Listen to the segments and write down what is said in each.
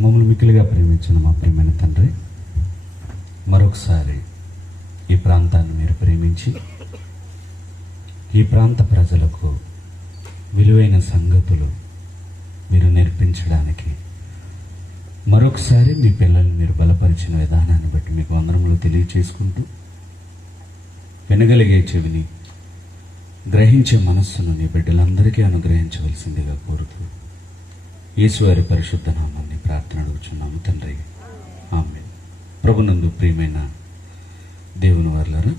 మమ్మల్ని మిక్కిలిగా ప్రేమించిన మా ప్రియమైన తండ్రి, మరొకసారి ఈ ప్రాంతాన్ని మీరు ప్రేమించి ఈ ప్రాంత ప్రజలకు విలువైన సంగతులు మీరు నేర్పించడానికి మరొకసారి మీ పిల్లల్ని మీరు బలపరిచిన విధానాన్ని బట్టి మీకు వందనములు తెలియచేసుకుంటూ, వినగలిగే చెవిని, గ్రహించే మనస్సును నీ బిడ్డలందరికీ అనుగ్రహించవలసిందిగా కోరుతూ యేసువారి పరిశుద్ధ నామాన్ని ప్రార్థన అడుగుచున్నాము తండ్రి, ఆమేన్. ప్రభునందు ప్రియమైన దేవుని వర్లారా,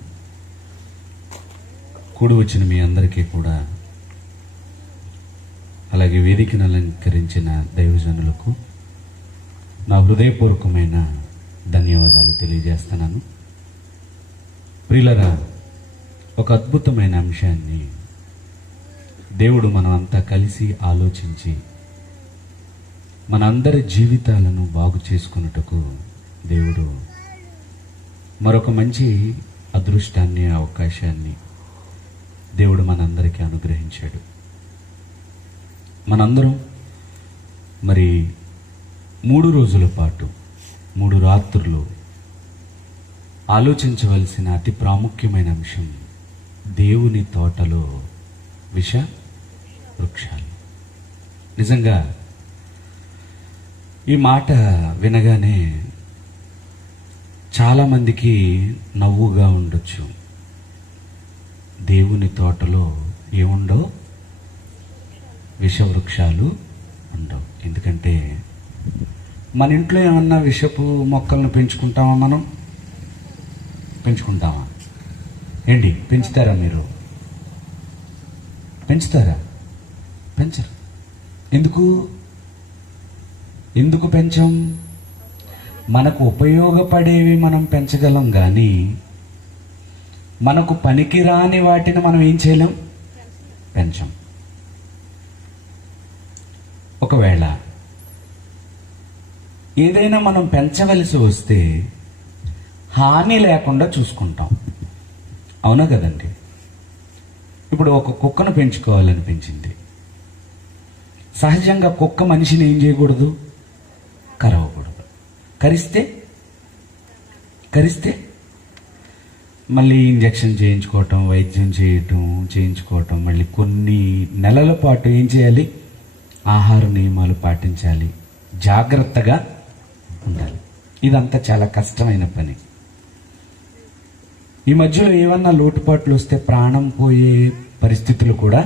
కూడి వచ్చిన మీ అందరికీ కూడా, అలాగే వేదికను అలంకరించిన దైవజనులకు నా హృదయపూర్వకమైన ధన్యవాదాలు తెలియజేస్తున్నాను. ప్రియులరా, ఒక అద్భుతమైన అంశాన్ని దేవుడు మనమంతా కలిసి ఆలోచించి మనందరి జీవితాలను బాగు చేసుకున్నట్టుకు దేవుడు మరొక మంచి అదృష్టాన్ని, అవకాశాన్ని దేవుడు మనందరికీ అనుగ్రహించాడు. మనందరం మరి 3 రోజుల పాటు 3 రాత్రులు ఆలోచించవలసిన అతి ప్రాముఖ్యమైన అంశం దేవుని తోటలో విష వృక్షాలు. నిజంగా ఈ మాట వినగానే చాలామందికి నవ్వుగా ఉండొచ్చు. దేవుని తోటలో ఏముండవు? విషవృక్షాలు ఉండవు. ఎందుకంటే మన ఇంట్లో ఏమన్నా విషపు మొక్కలను పెంచుకుంటామా? మనం పెంచుకుంటామా? ఏంటి, పెంచుతారా? మీరు పెంచుతారా? పెంచరు. ఎందుకు పెంచం? మనకు ఉపయోగపడేవి మనం పెంచగలం, కానీ మనకు పనికిరాని వాటిని మనం ఏం చేయలేం, పెంచం. ఒకవేళ ఏదైనా మనం పెంచవలసి వస్తే హాని లేకుండా చూసుకుంటాం, అవునా కదండి? ఇప్పుడు ఒక కుక్కను పెంచుకోవాలనిపించింది. సహజంగా కుక్క మనిషిని ఏం చేయకూడదు? కరవకూడదు. కరిస్తే మళ్ళీ ఇంజెక్షన్ చేయించుకోవటం, వైద్యం చేయించుకోవటం, మళ్ళీ కొన్ని నెలల పాటు ఏం చేయాలి? ఆహార నియమాలు పాటించాలి, జాగ్రత్తగా ఉండాలి. ఇదంతా చాలా కష్టమైన పని. ఈ మధ్యలో ఏమన్నా లోటుపాట్లు వస్తే ప్రాణం పోయే పరిస్థితులు కూడా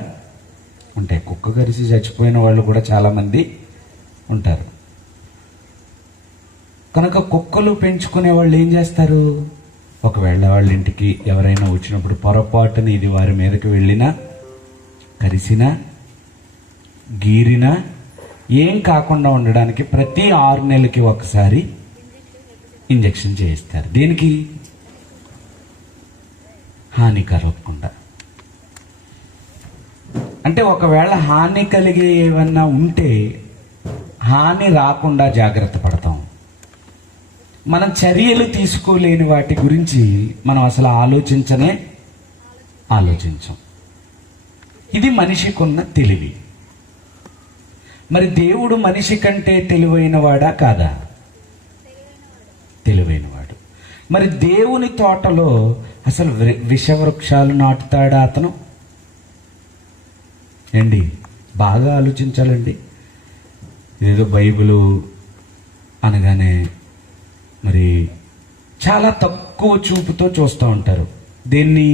ఉంటాయి. కుక్క కరిసి చచ్చిపోయిన వాళ్ళు కూడా చాలామంది ఉంటారు. కనుక కుక్కలు పెంచుకునే వాళ్ళు ఏం చేస్తారు? ఒకవేళ వాళ్ళ ఇంటికి ఎవరైనా వచ్చినప్పుడు పొరపాటున ఇది వారి మీదకి వెళ్ళినా, కరిసినా, గీరినా ఏం కాకుండా ఉండడానికి ప్రతి 6 నెలలకి ఒకసారి ఇంజెక్షన్ చేయిస్తారు. దేనికి? హాని కలగకుండా. అంటే ఒకవేళ హాని కలిగే ఏమన్నా ఉంటే హాని రాకుండా జాగ్రత్త పడతాం. మనం చర్యలు తీసుకోలేని వాటి గురించి మనం అసలు ఆలోచించం. ఇది మనిషికున్న తెలివి. మరి దేవుడు మనిషి కంటే తెలివైన వాడా కాదా? తెలివైనవాడు. మరి దేవుని తోటలో అసలు విషవృక్షాలు నాటుతాడా అతను? ఏండి, బాగా ఆలోచించాలండి. ఇదేదో బైబిలు అనగానే మరి చాలా తక్కువ చూపుతో చూస్తూ ఉంటారు. దేన్ని?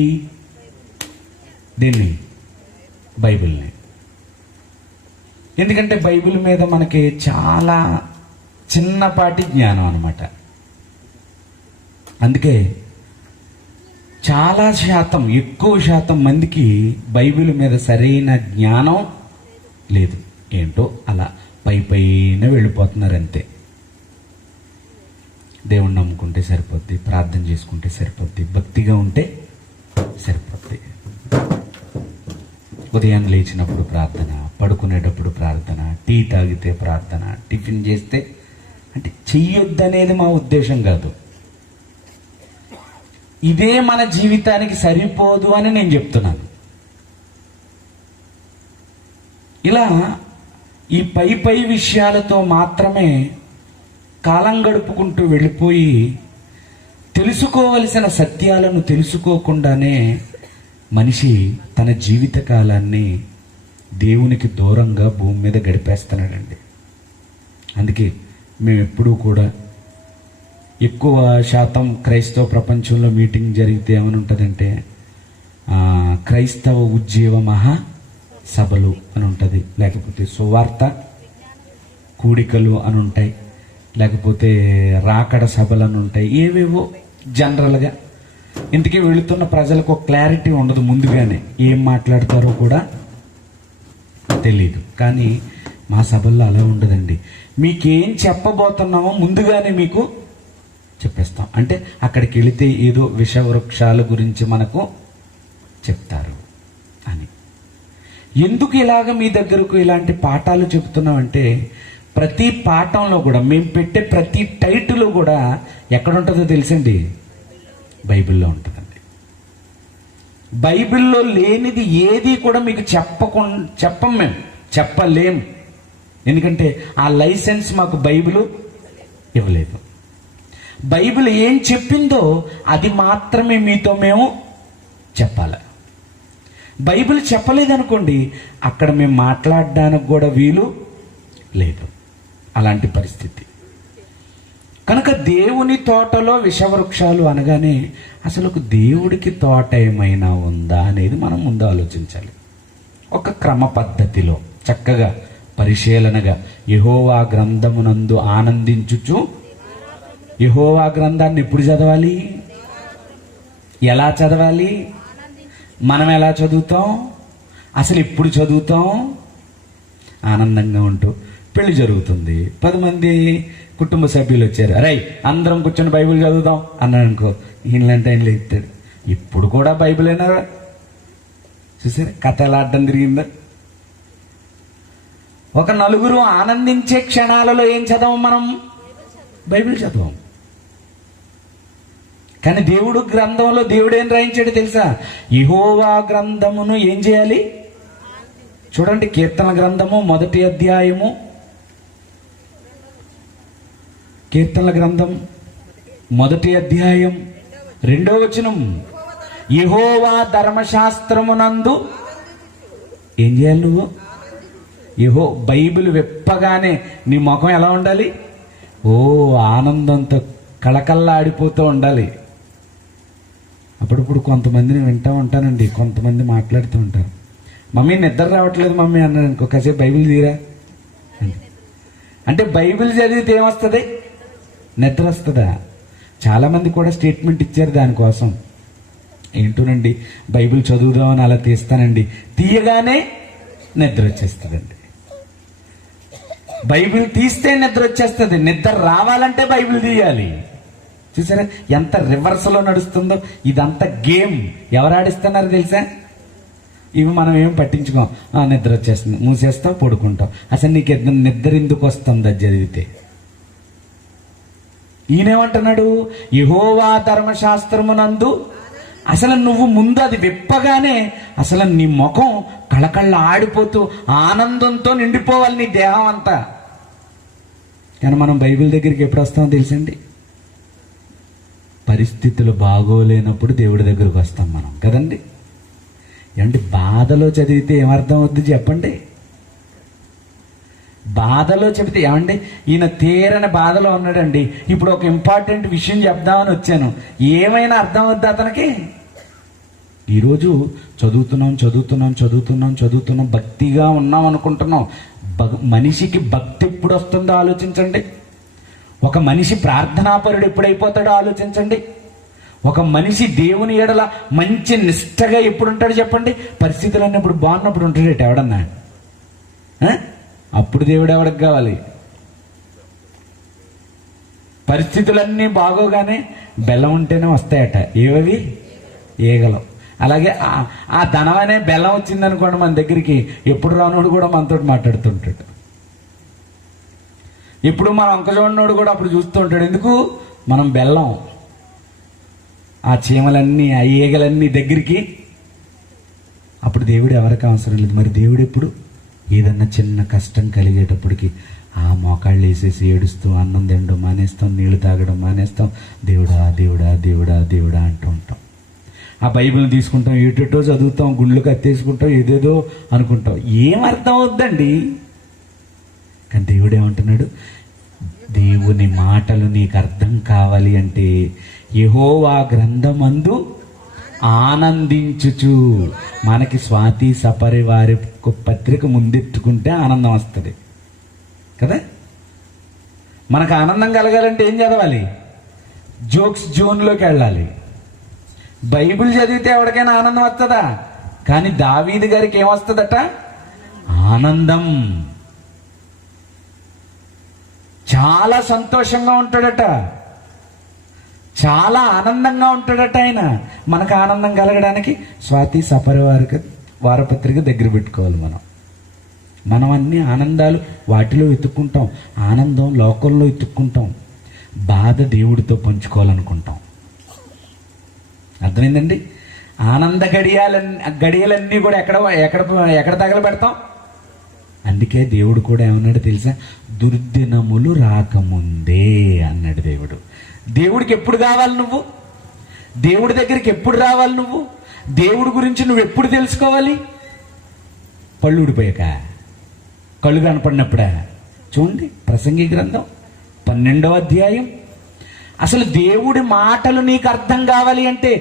బైబిల్ని. ఎందుకంటే బైబిల్ మీద మనకి చాలా చిన్నపాటి జ్ఞానం అన్నమాట. అందుకే చాలా శాతం, ఎక్కువ శాతం మందికి బైబిల్ మీద సరైన జ్ఞానం లేదు. ఏంటో అలా పైన వెళ్ళిపోతున్నారు అంతే. దేవుణ్ణి నమ్ముకుంటే సరిపోద్ది, ప్రార్థన చేసుకుంటే సరిపోద్ది, భక్తిగా ఉంటే సరిపోద్ది. ఉదయం లేచినప్పుడు ప్రార్థన, పడుకునేటప్పుడు ప్రార్థన, టీ తాగితే ప్రార్థన, టిఫిన్ చేస్తే, అంటే చెయ్యొద్దనేది మా ఉద్దేశం కాదు. ఇదే మన జీవితానికి సరిపోదు అని నేను చెప్తున్నాను. ఇలా ఈ పై విషయాలతో మాత్రమే కాలం గడుపుకుంటూ వెళ్ళిపోయి తెలుసుకోవలసిన సత్యాలను తెలుసుకోకుండానే మనిషి తన జీవిత కాలాన్ని దేవునికి దూరంగా భూమి మీద గడిపేస్తున్నాడండి. అందుకే మేము ఎప్పుడూ కూడా ఎక్కువ శాతం క్రైస్తవ ప్రపంచంలో మీటింగ్ జరిగితే ఏమని ఉంటుందంటే క్రైస్తవ ఉజ్జీవ మహాసభలు అని ఉంటుంది, లేకపోతే సువార్త కూడికలు అని ఉంటాయి, లేకపోతే రాకడ సభలు అని ఉంటాయి, ఏవేవో జనరల్గా. ఇంతకీ వెళుతున్న ప్రజలకు ఒక క్లారిటీ ఉండదు, ముందుగానే ఏం మాట్లాడతారో కూడా తెలీదు. కానీ మా సభల్లో అలా ఉండదండి. మీకేం చెప్పబోతున్నామో ముందుగానే మీకు చెప్పేస్తాం. అంటే అక్కడికి వెళితే ఏదో విషవృక్షాల గురించి మనకు చెప్తారు అని. ఎందుకు ఇలాగ మీ దగ్గరకు ఇలాంటి పాఠాలు చెప్తున్నామంటే, ప్రతి పాఠంలో కూడా మేము పెట్టే ప్రతి టైటిల్ కూడా ఎక్కడ ఉంటుందో తెలుసండి? బైబిల్లో ఉంటుందండి. బైబిల్లో లేనిది ఏది కూడా మీకు చెప్పం, మేము చెప్పలేం. ఎందుకంటే ఆ లైసెన్స్ మాకు బైబిల్ ఇవ్వలేదు. బైబిల్ ఏం చెప్పిందో అది మాత్రమే మీతో మేము చెప్పాలి. బైబిల్ చెప్పలేదనుకోండి, అక్కడ మేము మాట్లాడడానికి కూడా వీలు లేదు. అలాంటి పరిస్థితి. కనుక దేవుని తోటలో విషవృక్షాలు అనగానే అసలు దేవుడికి తోట ఏమైనా ఉందా అనేది మనం ముందు ఆలోచించాలి. ఒక క్రమ పద్ధతిలో చక్కగా పరిశీలనగా యెహోవా గ్రంథమునందు ఆనందించుచు. యెహోవా గ్రంథాన్ని ఎప్పుడు చదవాలి? ఎలా చదవాలి? మనం ఎలా చదువుతాం? అసలు ఎప్పుడు చదువుతాం? ఆనందంగా ఉంటూ. పెళ్లి జరుగుతుంది, 10 మంది కుటుంబ సభ్యులు వచ్చారు, అరే అందరం కూర్చొని బైబిల్ చదువుదాం అన్నాడు అనుకో, ఈయనలంటే ఆయన ఎత్తాడు. ఇప్పుడు కూడా బైబిల్ అయినారా? చూసారా కథ ఎలా అడ్డం తిరిగిందా? ఒక నలుగురు ఆనందించే క్షణాలలో ఏం చదవం మనం? బైబిల్ చదవం. కానీ దేవుడు గ్రంథంలో దేవుడు ఏం రాయించాడు తెలుసా? యెహోవా గ్రంథమును ఏం చేయాలి? చూడండి, కీర్తన గ్రంథము 1వ అధ్యాయము, కీర్తనల గ్రంథం 1వ అధ్యాయం 2వ వచనం. యెహోవా ధర్మశాస్త్రమునందు ఏం చేయాలి నువ్వు? బైబిల్ విప్పగానే నీ ముఖం ఎలా ఉండాలి? ఆనందంతో కళకళలాడిపోతూ ఉండాలి. అప్పుడప్పుడు కొంతమందిని వింటూ ఉంటానండి, కొంతమంది మాట్లాడుతూ ఉంటారు, మమ్మీ నిద్ర రావట్లేదు మమ్మీ అన్నాడు అనుకో, కాసేపు బైబిల్ తీరా అంటే బైబిల్ చదివితే ఏమొస్తుంది? నిద్ర వస్తుందా? చాలామంది కూడా స్టేట్మెంట్ ఇచ్చారు దానికోసం. ఏంటోనండి, బైబిల్ చదువుదామని అలా తీస్తానండి, తీయగానే నిద్ర వచ్చేస్తుందండి. బైబిల్ తీస్తే నిద్ర వచ్చేస్తుంది. నిద్ర రావాలంటే బైబిల్ తీయాలి. చూసారా ఎంత రివర్స్లో నడుస్తుందో? ఇదంతా గేమ్. ఎవరు ఆడిస్తున్నారు తెలుసా? ఇవి మనం ఏం పట్టించుకోం. నిద్ర వచ్చేస్తుంది, మూసేస్తావు, పడుకుంటావు. అసలు నీకు నిద్ర ఎందుకు వస్తుంది అది చదివితే? ఈయనేమంటున్నాడు? యెహోవా ధర్మశాస్త్రమునందు. అసలు నువ్వు ముందు అది విప్పగానే అసలు నీ ముఖం కళకళ్ళ ఆడిపోతూ ఆనందంతో నిండిపోవాలి నీ దేహం అంతా. కానీ మనం బైబిల్ దగ్గరికి ఎప్పుడు వస్తామో తెలుసండి? పరిస్థితులు బాగోలేనప్పుడు దేవుడి దగ్గరకు వస్తాం మనం కదండి. ఏమంటే బాధలో చదివితే ఏమర్థం అవుద్ది చెప్పండి? బాధలో చెబితే ఏమండి, ఈయన తీరని బాధలో ఉన్నాడండి, ఇప్పుడు ఒక ఇంపార్టెంట్ విషయం చెప్దామని వచ్చాను, ఏమైనా అర్థం అవుద్ది అతనికి? ఈరోజు చదువుతున్నాం, భక్తిగా ఉన్నాం అనుకుంటున్నాం. మనిషికి భక్తి ఎప్పుడు వస్తుందో ఆలోచించండి. ఒక మనిషి ప్రార్థనాపరుడు ఎప్పుడైపోతాడో ఆలోచించండి. ఒక మనిషి దేవుని ఎడల మంచి నిష్టగా ఎప్పుడు ఉంటాడు చెప్పండి? పరిస్థితులు అన్నప్పుడు బాగున్నప్పుడు ఉంటాడేట ఎవడన్నా? అప్పుడు దేవుడు ఎవడికి కావాలి? పరిస్థితులన్నీ బాగోగానే బెల్లం ఉంటేనే వస్తాయట. ఏవవి? ఏగలం. అలాగే ఆ ధనం అనే బెల్లం వచ్చిందనుకోండి మన దగ్గరికి, ఎప్పుడు రానోడు కూడా మనతో మాట్లాడుతుంటాడు. ఇప్పుడు మన అంక చూడనోడు కూడా అప్పుడు చూస్తూ ఉంటాడు. ఎందుకు? మనం బెల్లం. ఆ చీమలన్నీ, ఆ ఈగలన్నీ దగ్గరికి. అప్పుడు దేవుడు ఎవరికి అవసరం లేదు. మరి దేవుడు ఎప్పుడు ఏదన్నా చిన్న కష్టం కలిగేటప్పటికి ఆ మోకాళ్ళు వేసేసి ఏడుస్తూ అన్నం తినడం మానేస్తాం, నీళ్లు తాగడం మానేస్తాం, దేవుడా దేవుడా దేవుడా దేవుడా అంటూ ఉంటాం. ఆ బైబిల్ని తీసుకుంటాం, ఏటేటో చదువుతాం, గుండ్లు కత్తేసుకుంటాం, ఏదేదో అనుకుంటాం. ఏం అర్థం అవుద్దండి? కానీ దేవుడు ఏమంటున్నాడు? దేవుని మాటలు నీకు అర్థం కావాలి అంటే యెహోవా గ్రంథమందు ఆనందించుచు. మనకి స్వాతి సపరి వారి పత్రిక ముందెత్తుకుంటే ఆనందం వస్తుంది కదా. మనకు ఆనందం కలగాలంటే ఏం చదవాలి? జోక్స్ జోన్లోకి వెళ్ళాలి. బైబిల్ చదివితే ఎవరికైనా ఆనందం వస్తుందా? కానీ దావీదు గారికి ఏమొస్తుందట? ఆనందం. చాలా సంతోషంగా ఉంటాడట, చాలా ఆనందంగా ఉంటాడట ఆయన. మనకు ఆనందం కలగడానికి స్వాతి సపరి వారపత్రిక దగ్గర పెట్టుకోవాలి. మనం అన్ని ఆనందాలు వాటిలో వెతుక్కుంటాం, ఆనందం లోకంలో వెతుక్కుంటాం, బాధ దేవుడితో పంచుకోవాలనుకుంటాం. అర్థమైందండి? ఆనంద గడియలన్నీ కూడా ఎక్కడ ఎక్కడ ఎక్కడ తగలబెడతాం? అందుకే దేవుడు కూడా ఏమన్నాడు తెలుసా? దుర్దినములు రాకముందే అన్నాడు దేవుడు. దేవుడికి ఎప్పుడు కావాలి నువ్వు? దేవుడి దగ్గరికి ఎప్పుడు రావాలి నువ్వు? దేవుడి గురించి నువ్వు ఎప్పుడు తెలుసుకోవాలి? పళ్ళు ఊడిపోయాక, కళ్ళు కనపడినప్పుడా? చూడండి, ప్రసంగి గ్రంథం 12వ అధ్యాయం. అసలు దేవుడి మాటలు నీకు అర్థం కావాలి అంటే,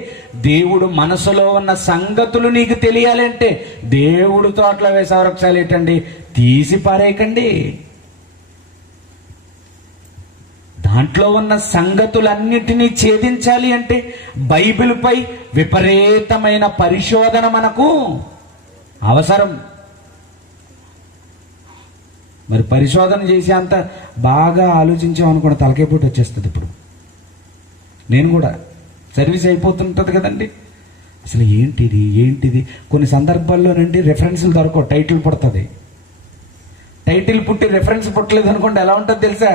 దేవుడు మనసులో ఉన్న సంగతులు నీకు తెలియాలి అంటే, దేవుడు తోటలో వేసే వృక్షాలు ఏంటండి? తీసి పారేయకండి. దాంట్లో ఉన్న సంగతులన్నిటినీ ఛేదించాలి అంటే బైబిల్పై విపరీతమైన పరిశోధన మనకు అవసరం. మరి పరిశోధన చేసి అంత బాగా ఆలోచించామనుకోండి, తలకాయ పూట వచ్చేస్తుంది. ఇప్పుడు నేను కూడా సర్వీస్ అయిపోతుంటుంది కదండి, అసలు ఏంటిది కొన్ని సందర్భాల్లోనండి రెఫరెన్స్లు దొరకవు, టైటిల్ పుడుతుంది. టైటిల్ పుట్టి రెఫరెన్స్ పుట్టలేదు అనుకోండి, ఎలా ఉంటుంది తెలుసా?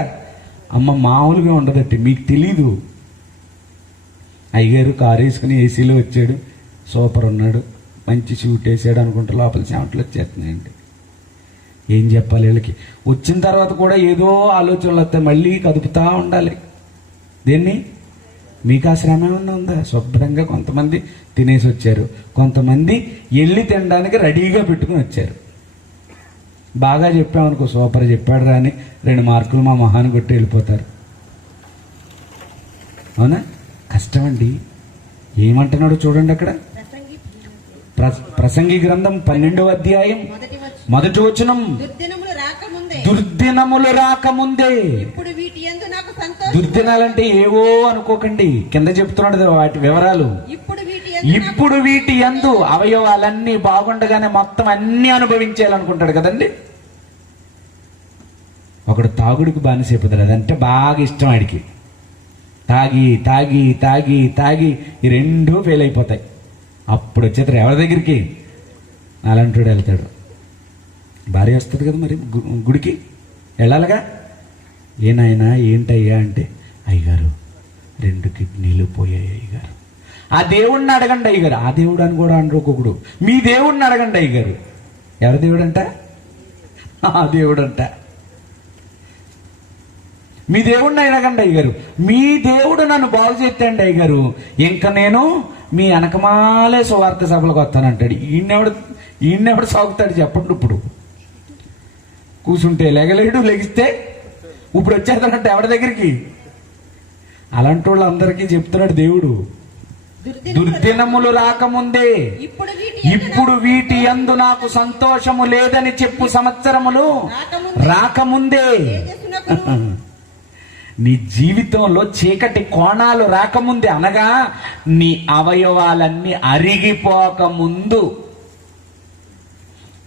అమ్మ మామూలుగా ఉండదట్టి, మీకు తెలీదు. అయ్యగారు కారు వేసుకుని ఏసీలో వచ్చాడు, సూపర్ ఉన్నాడు, మంచి షూట్ వేసాడు అనుకుంటే లోపల చెమటలు వచ్చేస్తున్నాయండి. ఏం చెప్పాలి వీళ్ళకి? వచ్చిన తర్వాత కూడా ఏదో ఆలోచనలు వస్తాయి, మళ్ళీ కదుపుతా ఉండాలి. దేన్ని? మీకు ఆ శ్రమ ఏమన్నా ఉందా? శుభ్రంగా కొంతమంది తినేసి వచ్చారు, కొంతమంది వెళ్ళి తినడానికి రెడీగా పెట్టుకుని వచ్చారు. బాగా చెప్పామనుకో, సూపర్ చెప్పాడు రాని 2 మార్కులు మా మొహాన్ని కొట్టి వెళ్ళిపోతారు. అవునా? కష్టమండి. ఏమంటున్నాడు చూడండి అక్కడ. ప్రసంగి గ్రంథం 12వ అధ్యాయం 1వ వచనం. దుర్దినములు రాకముందే. దుర్దినాలంటే ఏవో అనుకోకండి, కింద చెప్తున్నాడు వాటి వివరాలు. ఇప్పుడు వీటి యందు అవయవాలన్నీ బాగుండగానే మొత్తం అన్ని అనుభవించేయాలనుకుంటాడు కదండి. ఒకడు తాగుడికి బానిసైపోతాడు, అదంటే బాగా ఇష్టం ఆడికి. తాగి తాగి తాగి తాగి ఈ 2 ఫెయిల్ అయిపోతాయి. అప్పుడు వచ్చేతారు ఎవరి దగ్గరికి? అలాంటి వెళ్తాడు. భార్య వస్తుంది కదా మరి గుడికి వెళ్ళాలిగా. ఏనాయనా ఏంటయ్యా అంటే, అయ్యగారు 2 కిడ్నీలు పోయాయి అయ్యగారు. ఆ దేవుణ్ణి అడగండి అయ్యగారు. ఆ దేవుడు అని కూడా అనుకోకూడదు, మీ దేవుణ్ణి అడగండి అయ్యగారు. ఎవరి దేవుడు అంట? ఆ దేవుడు అంట. మీ దేవుడిని అడగండి అయ్యగారు. మీ దేవుడు నన్ను బాగు చేస్తాండి అయ్యగారు, ఇంకా నేను మీ వెనకమాలే సువార్త సభలకు వస్తానంటాడు. ఈయనెవడు సాగుతాడు చెప్పండి. ఇప్పుడు కూర్చుంటే లెగలేడు, లెగిస్తే ఇప్పుడు వచ్చేస్తానంటే ఎవరి దగ్గరికి? అలాంటి వాళ్ళందరికీ చెప్తున్నాడు దేవుడు, దుర్దినములు రాకముందే ఇప్పుడు వీటి యందు నాకు సంతోషము లేదని చెప్పు సంవత్సరములు రాకముందే. నీ జీవితంలో చీకటి కోణాలు రాకముందే, అనగా నీ అవయవాలన్నీ అరిగిపోకముందు.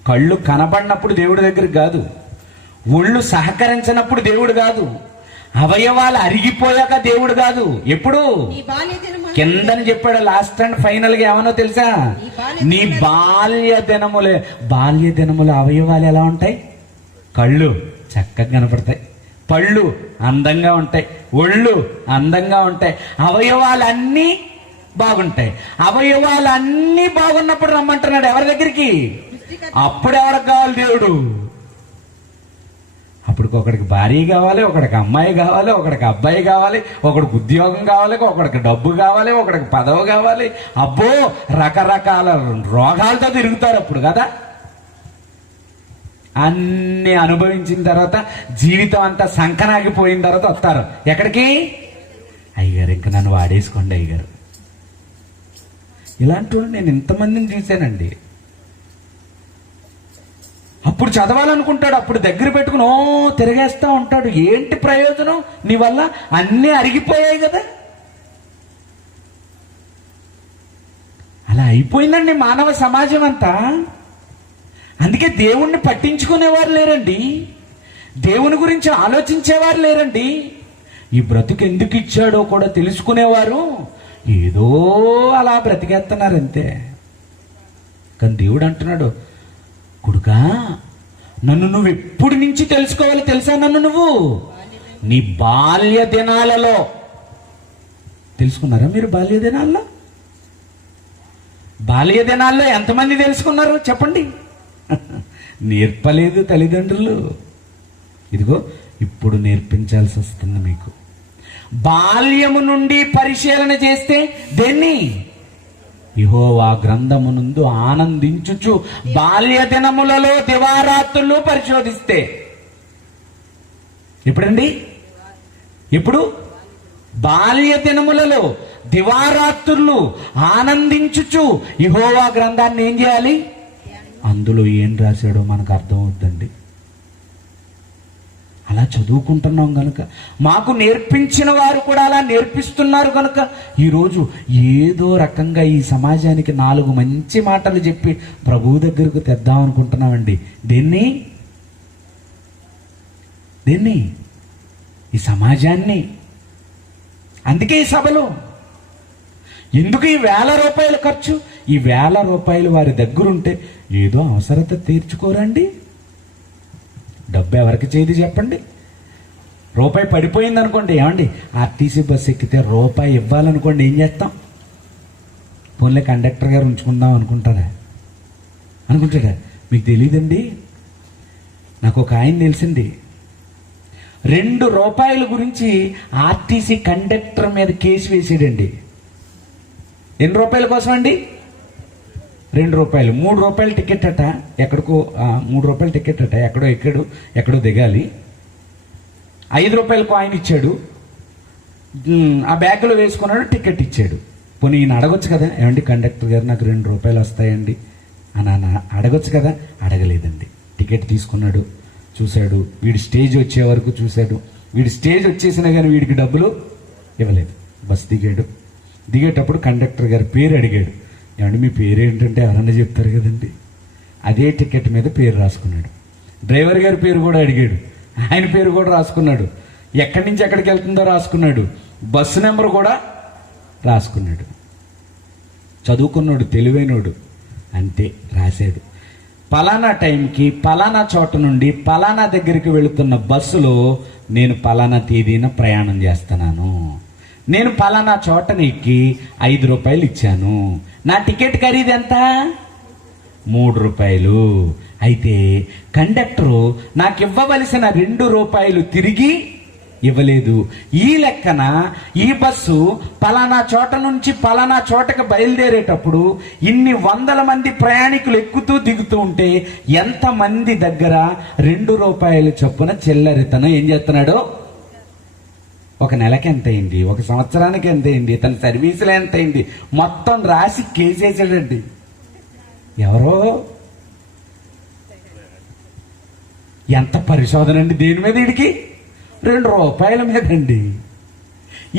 కళ్ళు కనబడినప్పుడు దేవుడి దగ్గరికి కాదు, ఒళ్ళు సహకరించినప్పుడు దేవుడు కాదు, అవయవాలు అరిగిపోయాక దేవుడు కాదు. ఎప్పుడు? కిందని చెప్పాడు లాస్ట్ అండ్ ఫైనల్ గా. ఏమనో తెలుసా? నీ బాల్య దినములు అవయవాలు ఎలా ఉంటాయి? కళ్ళు చక్కగా కనపడతాయి, పళ్ళు అందంగా ఉంటాయి, ఒళ్ళు అందంగా ఉంటాయి, అవయవాలన్నీ బాగుంటాయి. అవయవాలన్నీ బాగున్నప్పుడు రమ్మంటున్నాడు ఎవరి దగ్గరికి? అప్పుడు ఎవరికి కావాలి దేవుడు? అప్పుడు ఇప్పుడు ఒకడికి భార్య కావాలి, ఒకడికి అమ్మాయి కావాలి, ఒకడికి అబ్బాయి కావాలి, ఒకడికి ఉద్యోగం కావాలి, ఒకడికి డబ్బు కావాలి, ఒకడికి పదవి కావాలి. అబ్బో, రకరకాల రోగాలతో తిరుగుతారు అప్పుడు కదా. అన్ని అనుభవించిన తర్వాత జీవితం అంతా సంకనాగిపోయిన తర్వాత వస్తారు ఎక్కడికి? అయ్యగారు ఇంకా నన్ను వాడేసుకోండి అయ్యగారు. ఇలాంటి వాళ్ళు నేను ఇంతమందిని చూశానండి. అప్పుడు చదవాలనుకుంటాడు, అప్పుడు దగ్గర పెట్టుకుని తిరిగేస్తా ఉంటాడు. ఏంటి ప్రయోజనం? నీ వల్ల అన్నీ అరిగిపోయాయి కదా. అలా అయిపోయిందండి మానవ సమాజం అంతా. అందుకే దేవుణ్ణి పట్టించుకునేవారు లేరండి, దేవుని గురించి ఆలోచించేవారు లేరండి. ఈ బ్రతుకు ఎందుకు ఇచ్చాడో కూడా తెలుసుకునేవారు ఏదో అలా బ్రతికేస్తున్నారు అంతే. కానీ దేవుడు అంటున్నాడు, కొడుకా, నన్ను నువ్వు ఎప్పుడు నుంచి తెలుసుకోవాలి తెలుసా? నన్ను నువ్వు నీ బాల్య దినాలలో తెలుసుకున్నారా? మీరు బాల్య దినాల్లో ఎంతమంది తెలుసుకున్నారు చెప్పండి? నేర్పలేదు తల్లిదండ్రులు. ఇదిగో ఇప్పుడు నేర్పించాల్సి వస్తుంది మీకు. బాల్యము నుండి పరిశీలన చేస్తే దేన్ని? యెహోవా గ్రంథమునందు ఆనందించుచు బాల్య దినములలో దివారాత్రులు పరిశోధిస్తే. ఎప్పుడండి? ఇప్పుడు బాల్య దినములలో దివారాత్రులు ఆనందించుచు యెహోవా గ్రంథాన్ని ఏం చేయాలి? అందులో ఏం రాశాడో మనకు అర్థం అవుతుందండి. అలా చదువుకుంటున్నాం కనుక, మాకు నేర్పించిన వారు కూడా అలా నేర్పిస్తున్నారు కనుక ఈరోజు ఏదో రకంగా ఈ సమాజానికి 4 మంచి మాటలు చెప్పి ప్రభువు దగ్గరకు తెద్దాం అనుకుంటున్నామండి. దేన్ని? ఈ సమాజాన్ని. అందుకే ఈ సభలో ఎందుకు ఈ 1000 రూపాయల ఖర్చు? ఈ 1000 రూపాయలు వారి దగ్గరుంటే ఏదో అవసరత తీర్చుకోరండి. డబ్బు ఎవరికి చేయదు చెప్పండి? రూపాయి పడిపోయింది అనుకోండి, ఏమండి ఆర్టీసీ బస్సు ఎక్కితే రూపాయి ఇవ్వాలనుకోండి, ఏం చేస్తాం? పోన్లే కండక్టర్ గారు ఉంచుకుందాం అనుకుంటారా? మీకు తెలియదండి. నాకు ఒక ఆయన తెలిసింది, 2 రూపాయల గురించి ఆర్టీసీ కండక్టర్ మీద కేసు వేసాడండి. ఎన్ని రూపాయల కోసం అండి? 2 రూపాయలు. 3 రూపాయల టికెట్ అట, ఎక్కడికో 3 రూపాయల టికెట్ అట, ఎక్కడో దిగాలి. 5 రూపాయల కాయిన్ ఇచ్చాడు, ఆ బ్యాగ్లో వేసుకున్నాడు, టికెట్ ఇచ్చాడు. పోనీ ఈయన అడగొచ్చు కదా, ఏమండి కండక్టర్ గారు నాకు 2 రూపాయలు వస్తాయండి అని అడగొచ్చు కదా. అడగలేదండి. టికెట్ తీసుకున్నాడు, చూశాడు, వీడి స్టేజ్ వచ్చే వరకు చూశాడు. వీడి స్టేజ్ వచ్చేసినా కానీ వీడికి డబ్బులు ఇవ్వలేదు. బస్ దిగేటప్పుడు కండక్టర్ గారి పేరు అడిగాడు. ఏమంటే మీ పేరు ఏంటంటే ఎవరన్నా చెప్తారు కదండి. అదే టికెట్ మీద పేరు రాసుకున్నాడు. డ్రైవర్ గారి పేరు కూడా అడిగాడు, ఆయన పేరు కూడా రాసుకున్నాడు. ఎక్కడి నుంచి ఎక్కడికి వెళ్తుందో రాసుకున్నాడు. బస్సు నెంబర్ కూడా రాసుకున్నాడు. చదువుకున్నాడు, తెలివైనోడు. అంతే రాశాడు. పలానా టైంకి పలానా చోట నుండి పలానా దగ్గరికి వెళుతున్న బస్సులో నేను పలానా తేదీన ప్రయాణం చేస్తున్నాను, నేను పలానా చోటని ఎక్కి 5 రూపాయలు ఇచ్చాను, నా టికెట్ ఖరీదు ఎంత? 3 రూపాయలు. అయితే కండక్టరు నాకు ఇవ్వవలసిన 2 రూపాయలు తిరిగి ఇవ్వలేదు. ఈ లెక్కన ఈ బస్సు పలానా చోట నుంచి పలానా చోటకి బయలుదేరేటప్పుడు ఇన్ని 100 మంది ప్రయాణికులు ఎక్కుతూ దిగుతూ ఉంటే ఎంతమంది దగ్గర 2 రూపాయలు చొప్పున చిల్లరితనం ఏం చేస్తున్నాడో, ఒక నెలకి ఎంత అయింది, ఒక సంవత్సరానికి ఎంత అయింది, తన సర్వీసులో ఎంత అయింది, మొత్తం రాసి కేసేసాడండి. ఎవరో ఎంత పరిశోధన అండి దేని మీద? వీడికి 2 రూపాయల మీద అండి.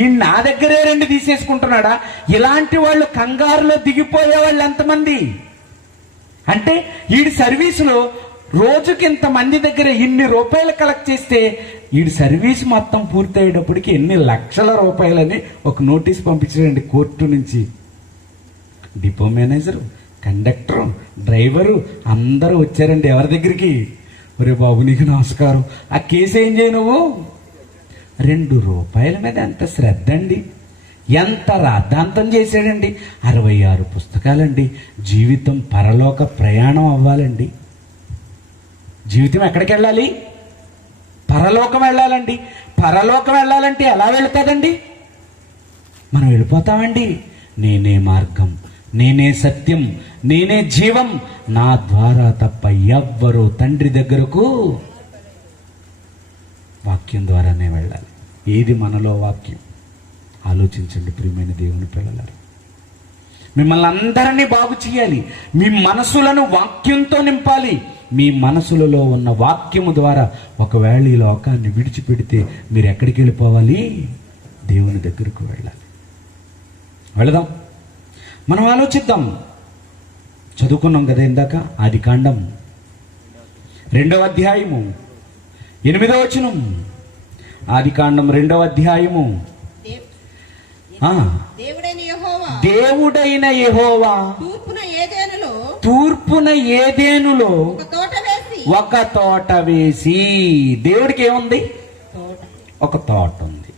ఈ నా దగ్గరే 2 తీసేసుకుంటున్నాడా? ఇలాంటి వాళ్ళు కంగారులో దిగిపోయే వాళ్ళు ఎంతమంది అంటే, వీడి సర్వీసులో రోజుకి ఇంతమంది దగ్గర ఇన్ని రూపాయలు కలెక్ట్ చేస్తే వీడి సర్వీస్ మొత్తం పూర్తయ్యేటప్పటికి ఎన్ని లక్షల రూపాయలని ఒక నోటీస్ పంపించాడండి కోర్టు నుంచి. డిపో మేనేజరు, కండక్టరు, డ్రైవరు అందరూ వచ్చారండి ఎవరి దగ్గరికి? ఒరే బాబు నీకు నమస్కారం, ఆ కేసు ఏం చేయ నువ్వు? 2 రూపాయల మీద ఎంత శ్రద్ధ అండి, ఎంత రాద్ధాంతం చేశాడండి. 66 పుస్తకాలండి. జీవితం పరలోక ప్రయాణం అవ్వాలండి. జీవితం ఎక్కడికి వెళ్ళాలి? పరలోకం వెళ్ళాలండి. పరలోకం వెళ్ళాలంటే ఎలా వెళుతుందండి? మనం వెళ్ళిపోతామండి. నేనే మార్గం, నేనే సత్యం, నేనే జీవం, నా ద్వారా తప్ప ఎవ్వరూ తండ్రి దగ్గరకు వాక్యం ద్వారానే వెళ్ళాలి. ఏది మనలో వాక్యం? ఆలోచించండి ప్రియమైన దేవుని పిల్లలారా. మిమ్మల్ని అందరినీ బాగు చేయాలి. మీ మనసులను వాక్యంతో నింపాలి. మీ మనసులలో ఉన్న వాక్యము ద్వారా ఒకవేళ ఈ లోకాన్ని విడిచిపెడితే మీరు ఎక్కడికి వెళ్ళిపోవాలి? దేవుని దగ్గరకు వెళ్ళాలి. వెళదాం, మనం ఆలోచిద్దాం. చదువుకున్నాం కదా ఇందాక, ఆదికాండం 2వ అధ్యాయము 8వ వచనం. ఆదికాండం 2వ అధ్యాయము. దేవుడైన యెహోవా తూర్పున ఏదెనులో ఒక తోట వేసి, దేవుడికి ఏముంది? ఒక తోట ఉంది.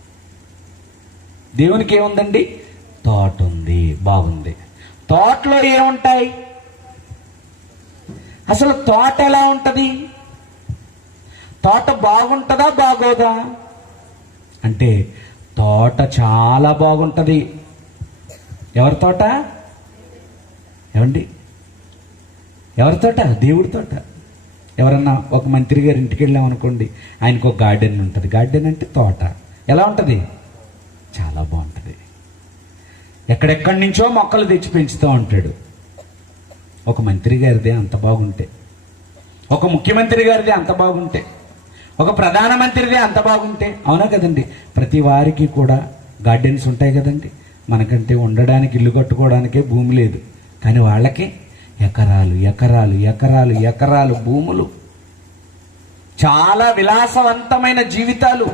దేవునికి ఏముందండి? తోట ఉంది. బాగుంది. తోటలో ఏముంటాయి? అసలు తోట ఎలా ఉంటది? తోట బాగుంటుందా బాగోదా అంటే తోట చాలా బాగుంటది. ఎవరి తోట? ఏమండి, ఎవరి తోట? దేవుడి తోట. ఎవరన్నా ఒక మంత్రి గారి ఇంటికి వెళ్ళామనుకోండి, ఆయనకు ఒక గార్డెన్ ఉంటుంది. గార్డెన్ అంటే తోట. ఎలా ఉంటుంది? చాలా బాగుంటుంది. ఎక్కడెక్కడి నుంచో మొక్కలు తెచ్చి పెంచుతూ ఉంటాడు. ఒక మంత్రి గారిదే అంత బాగుంటే, ఒక ముఖ్యమంత్రి గారిదే అంత బాగుంటే, ఒక ప్రధానమంత్రిదే అంత బాగుంటే, అవునా కదండి? ప్రతి వారికి కూడా గార్డెన్స్ ఉంటాయి కదండి. మనకంటే ఉండడానికి, ఇల్లు కట్టుకోవడానికే భూమి లేదు, కానీ వాళ్ళకి ఎకరాలు ఎకరాలు ఎకరాలు ఎకరాలు భూములు, చాలా విలాసవంతమైన జీవితాలు.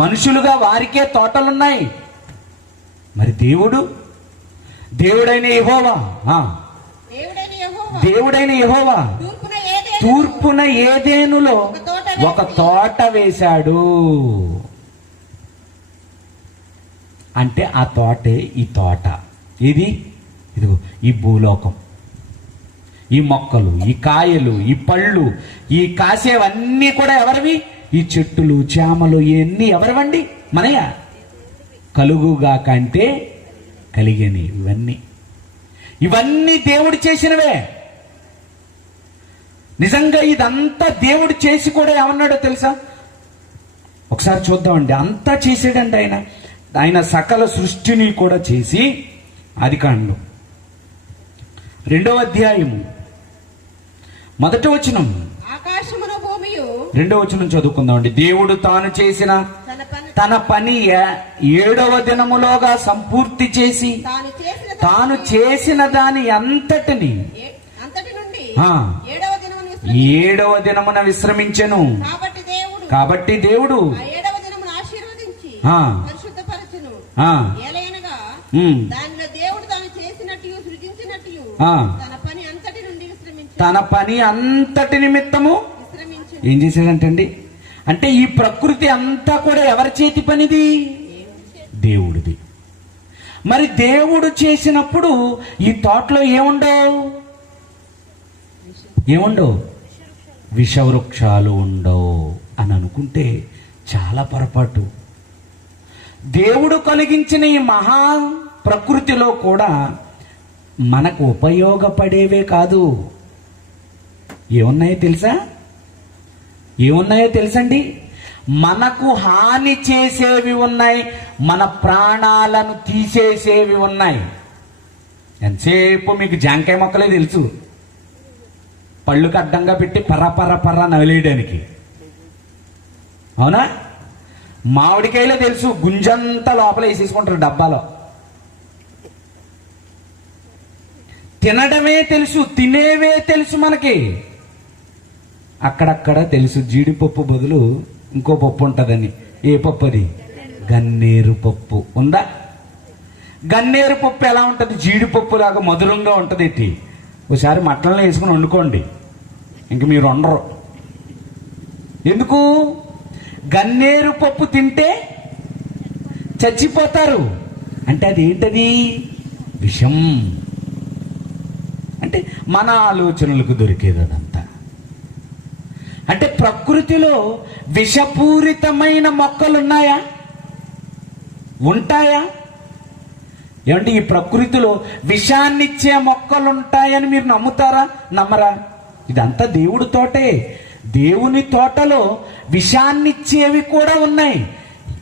మనుషులుగా వారికే తోటలున్నాయి. మరి దేవుడైన యెహోవా తూర్పున ఏదెనులో ఒక తోట వేశాడు. అంటే ఆ తోటే ఈ తోట. ఇది ఇదిగో ఈ భూలోకం, ఈ మొక్కలు, ఈ కాయలు, ఈ పళ్ళు, ఈ కాసేవన్నీ కూడా ఎవరివి? ఈ చెట్టులు, చేమలు, ఇవన్నీ ఎవరివండి? మనయా? కలుగుగా కంటే కలిగని. ఇవన్నీ దేవుడు చేసినవే. నిజంగా ఇదంతా దేవుడు చేసి కూడా ఏమన్నాడో తెలుసా? ఒకసారి చూద్దామండి. అంతా చేసాడండి ఆయన సకల సృష్టిని కూడా చేసి, ఆదికాండం 2వ అధ్యాయము 1వ వచనం, 2వ వచనం చదువుకుందామండి. దేవుడు తాను చేసిన తన పని 7వ దినములోగా సంపూర్తి చేసి, తాను చేసిన దాని అంతటిని 7వ దినమున విశ్రమించెను. కాబట్టి దేవుడు తన పని అంతటి నిమిత్తము ఏం చేశాడంటండి? అంటే ఈ ప్రకృతి అంతా కూడా ఎవరి చేతి పనిది? దేవుడిది. మరి దేవుడు చేసినప్పుడు ఈ తోటలో ఏముండవు? విషవృక్షాలు ఉండవు అని అనుకుంటే చాలా పొరపాటు. దేవుడు కలిగించిన ఈ మహా ప్రకృతిలో కూడా మనకు ఉపయోగపడేవే కాదు. ఏమున్నాయో తెలుసండి? మనకు హాని చేసేవి ఉన్నాయి, మన ప్రాణాలను తీసేసేవి ఉన్నాయి. ఎంతసేపు మీకు జాంకాయ మొక్కలే తెలుసు, పళ్ళుకి అడ్డంగా పెట్టి పర్ర నవలేయడానికి. అవునా? మామిడికాయలే తెలుసు, గుంజంతా లోపల వేసేసుకుంటారు డబ్బాలో. తినడమే తెలుసు, తినేవే తెలుసు మనకి. అక్కడక్కడ తెలుసు జీడిపప్పు బదులు ఇంకో పప్పు ఉంటుందని. ఏ పప్పు అది? గన్నేరు పప్పు. ఉందా? గన్నేరు పప్పు ఎలా ఉంటుంది? జీడిపప్పు లాగా మధురంగా ఉంటుంది. ఎట్టి ఒకసారి మట్టలను వేసుకుని వండుకోండి, ఇంక మీరు వండరు. ఎందుకు? గన్నేరు పప్పు తింటే చచ్చిపోతారు. అంటే అది ఏంటది? విషం. అంటే మన ఆలోచనలకు దొరికేది అదంతా. అంటే ప్రకృతిలో విషపూరితమైన మొక్కలు ఉన్నాయా? ఉంటాయా? ఏమంటే ఈ ప్రకృతిలో విషాన్నిచ్చే మొక్కలు ఉంటాయని మీరు నమ్ముతారా? నమ్మరా? ఇదంతా దేవుడి తోటే. దేవుని తోటలో విషాన్నిచ్చేవి కూడా ఉన్నాయి,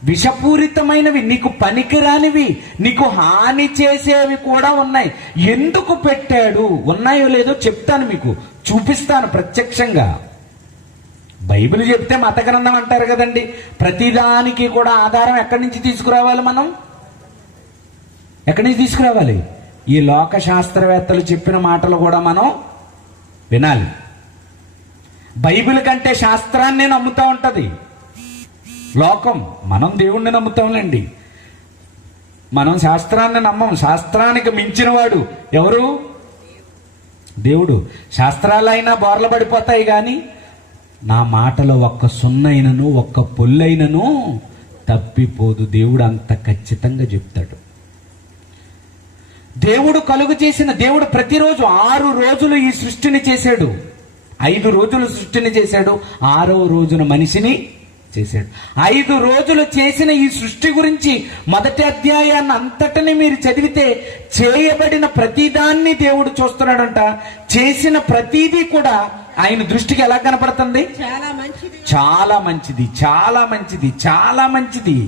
విషపూరితమైనవి, నీకు పనికిరానివి, నీకు హాని చేసేవి కూడా ఉన్నాయి. ఎందుకు పెట్టాడు? ఉన్నాయో లేదో చెప్తాను, మీకు చూపిస్తాను ప్రత్యక్షంగా. బైబిల్ చెప్తే మత గ్రంథం అంటారు కదండి. ప్రతిదానికి కూడా ఆధారం ఎక్కడి నుంచి తీసుకురావాలి? మనం ఎక్కడి నుంచి తీసుకురావాలి? ఈ లోక శాస్త్రవేత్తలు చెప్పిన మాటలు కూడా మనం వినాలి. బైబిల్ కంటే శాస్త్రాన్ని నమ్ముతా ఉంటది లోకం. మనం దేవుణ్ణి నమ్ముతాంలేండి. మనం శాస్త్రాన్ని నమ్మం. శాస్త్రానికి మించిన వాడు ఎవరు? దేవుడు. శాస్త్రాలైనా బోర్ల పడిపోతాయి కానీ నా మాటలో ఒక్క సున్నైనను ఒక్క పొల్లైనను తప్పిపోదు. దేవుడు అంత ఖచ్చితంగా చెప్తాడు. దేవుడు కలుగు చేసిన దేవుడు ప్రతిరోజు 6 రోజులు ఈ సృష్టిని చేశాడు. 5 రోజులు సృష్టిని చేశాడు, 6వ రోజున మనిషిని చేశాడు. 5 రోజులు చేసిన ఈ సృష్టి గురించి మొదటి అధ్యాయాన్ని అంతటిని మీరు చదివితే చేయబడిన ప్రతిదాన్ని దేవుడు చూస్తున్నాడంట. చేసిన ప్రతిదీ కూడా ఆయన దృష్టికి ఎలా కనపడుతుంది? చాలా మంచిది, చాలా మంచిది, చాలా మంచిది, చాలా మంచిది.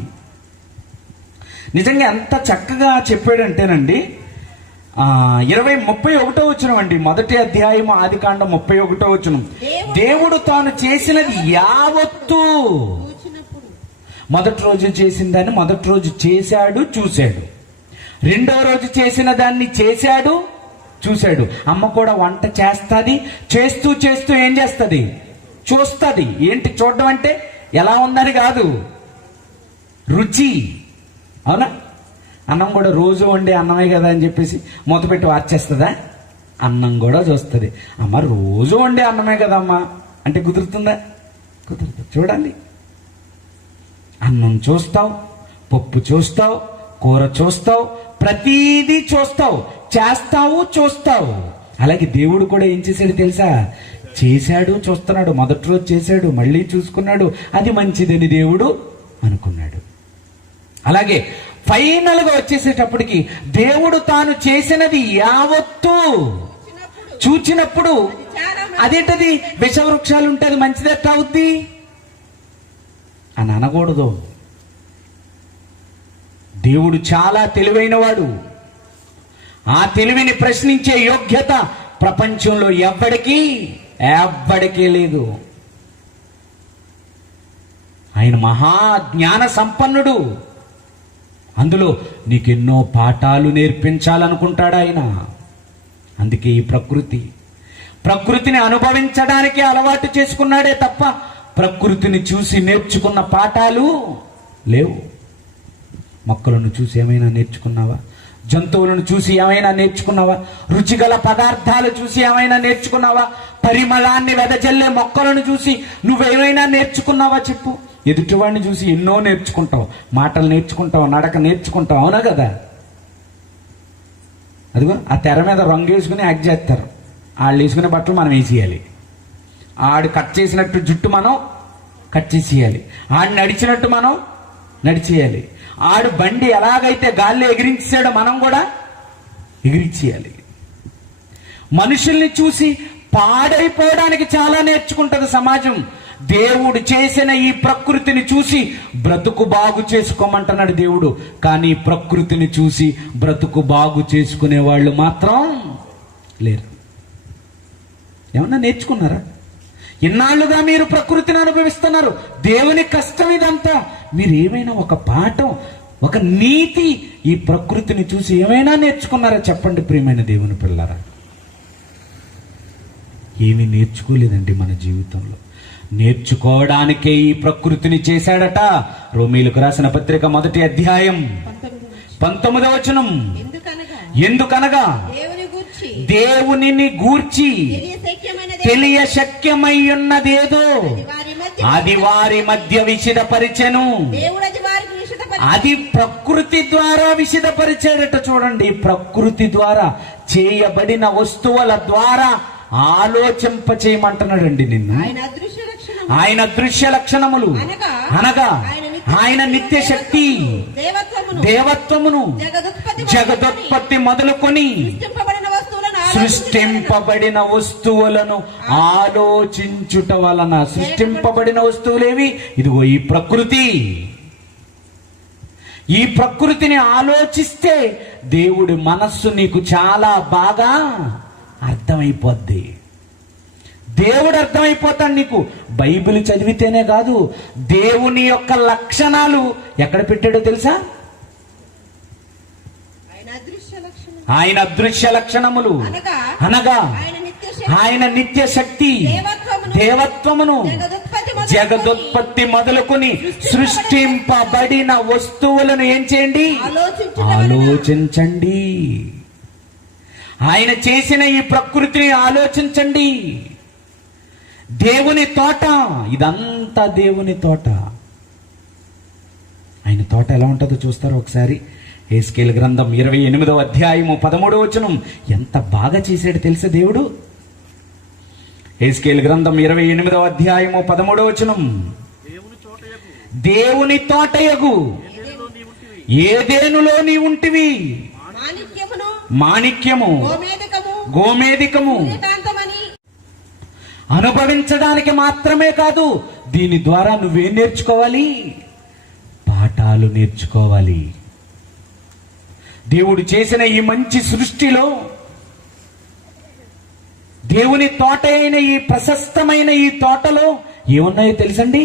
నిజంగా ఎంత చక్కగా చెప్పాడంటేనండి, 31 వచనం అండి, మొదటి అధ్యాయము ఆదికాండం 31 వచనం. దేవుడు తాను చేసినది యావత్తు, మొదటి రోజు చేసిన దాన్ని మొదటి రోజు చేశాడు, చూశాడు. రెండో రోజు చేసిన దాన్ని చేశాడు, చూశాడు. అమ్మ కూడా వంట చేస్తుంది, చేస్తూ చేస్తూ ఏం చేస్తుంది? చూస్తుంది. ఏంటి చూడడం అంటే? ఎలా ఉందని కాదు, రుచి. అవునా? అన్నం కూడా రోజు వండే అన్నమే కదా అని చెప్పేసి మూత పెట్టి వాచేస్తుందా? అన్నం కూడా చూస్తుంది. అమ్మ రోజు వండే అన్నమే కదమ్మా అంటే కుదురుతుందా? కుదురుతుంది. చూడండి, అన్నం చూస్తావు, పప్పు చూస్తావు, కూర చూస్తావు, ప్రతీదీ చూస్తావు, చేస్తావు, చూస్తావు. అలాగే దేవుడు కూడా ఏం చేశాడు తెలుసా? చేశాడు, చూస్తున్నాడు. మొదటి రోజు చేశాడు, మళ్ళీ చూసుకున్నాడు, అది మంచిదని దేవుడు అనుకున్నాడు. అలాగే ఫైనల్ గా వచ్చేసేటప్పటికి దేవుడు తాను చేసినది యావత్తు చూచినప్పుడు అదేంటది? విషవృక్షాలు ఉంటే అది మంచిది ఎట్లా అవుద్ది అని అనకూడదు. దేవుడు చాలా తెలివైనవాడు. ఆ తెలివిని ప్రశ్నించే యోగ్యత ప్రపంచంలో ఎవ్వడికీ లేదు. ఆయన మహా జ్ఞాన సంపన్నుడు. అందులో నీకెన్నో పాఠాలు నేర్పించాలనుకుంటాడు ఆయన. అందుకే ఈ ప్రకృతిని అనుభవించడానికి అలవాటు చేసుకున్నాడే తప్ప ప్రకృతిని చూసి నేర్చుకున్న పాఠాలు లేవు. మొక్కలను చూసి ఏమైనా నేర్చుకున్నావా? జంతువులను చూసి ఏమైనా నేర్చుకున్నావా? రుచిగల పదార్థాలు చూసి ఏమైనా నేర్చుకున్నావా? పరిమళాన్ని వెదజల్లే మొక్కలను చూసి నువ్వేమైనా నేర్చుకున్నావా చెప్పు? ఎదుటివాడిని చూసి ఎన్నో నేర్చుకుంటావు, మాటలు నేర్చుకుంటావు, నడక నేర్చుకుంటావు. అవునా కదా? అదిగో ఆ తెర మీద రంగు వేసుకుని యాక్ట్ చేస్తారు. వాళ్ళు వేసుకునే బట్టలు మనం వేసేయాలి. ఆడు కట్ చేసినట్టు జుట్టు మనం కట్ చేసేయాలి. ఆడు నడిచినట్టు మనం నడిచేయాలి. ఆడు బండి ఎలాగైతే గాల్లో ఎగిరించాడో మనం కూడా ఎగిరించేయాలి. మనుషుల్ని చూసి పాడైపోవడానికి చాలా నేర్చుకుంటది సమాజం. దేవుడు చేసిన ఈ ప్రకృతిని చూసి బ్రతుకు బాగు చేసుకోమంటున్నాడు దేవుడు. కానీ ప్రకృతిని చూసి బ్రతుకు బాగు చేసుకునే వాళ్ళు మాత్రం లేరు. ఏమన్నా నేర్చుకున్నారా? ఇన్నాళ్లుగా మీరు ప్రకృతిని అనుభవిస్తున్నారు. దేవుని కష్టం ఇదంతా. మీరు ఏమైనా ఒక పాఠం, ఒక నీతి ఈ ప్రకృతిని చూసి ఏమైనా నేర్చుకున్నారా చెప్పండి ప్రియమైన దేవుని పిల్లరా? ఏమీ నేర్చుకోలేదండి మన జీవితంలో. నేర్చుకోవడానికే ఈ ప్రకృతిని చేశాడట. రోమీయులకు రాసిన పత్రిక మొదటి అధ్యాయం 19వ వచనం. ఎందుకనగా దేవునిని గూర్చి తెలియ శక్యమై ఉన్నదేదో అది వారి మధ్య విషదపరిచెను. అది ప్రకృతి ద్వారా విషదపరిచాడట. చూడండి, ప్రకృతి ద్వారా చేయబడిన వస్తువుల ద్వారా ఆలోచింప చేయమంటున్నాడండి నిన్ను. ఆయన దృశ్య లక్షణములు అనగా ఆయన నిత్య శక్తి, దేవత్వమును, జగదుత్పత్తి మొదలుకొని సృష్టింపబడిన వస్తువులను ఆలోచించుట వలన. సృష్టింపబడిన వస్తువులేవి? ఇదిగో ఈ ప్రకృతి. ఈ ప్రకృతిని ఆలోచిస్తే దేవుడి మనస్సు నీకు చాలా బాగా అర్థమైపోద్ది. దేవుడు అర్థమైపోతాడు నీకు. బైబిల్ చదివితేనే కాదు, దేవుని యొక్క లక్షణాలు ఎక్కడ పెట్టాడో తెలుసా? ఆయన అదృశ్య లక్షణములు అనగా ఆయన నిత్య శక్తి, దేవత్వమును, జగదుత్పత్తి మొదలుకొని సృష్టింపబడిన వస్తువులను ఏం చేయండి? ఆలోచించండి. ఆయన చేసిన ఈ ప్రకృతిని ఆలోచించండి. దేవుని తోట, ఇదంతా దేవుని తోట. ఆయన తోట ఎలా ఉంటుందో చూస్తారు ఒకసారి. హెస్కేలు గ్రంథం 28వ అధ్యాయము 13వ వచనం. ఎంత బాగా చేశాడు తెలుసా దేవుడు? హెస్కేలు గ్రంథం 28వ అధ్యాయము 13వ వచనం. దేవుని తోటయగు ఏదేనులో నీ ఉంటివి, మాణిక్యము, గోమేధికము అనుభవించడానికి మాత్రమే కాదు, దీని ద్వారా నువ్వేం నేర్చుకోవాలి? పాఠాలు నేర్చుకోవాలి. దేవుడు చేసిన ఈ మంచి సృష్టిలో, దేవుని తోట అయిన ఈ ప్రశస్తమైన ఈ తోటలో ఏమున్నాయో తెలుసండి?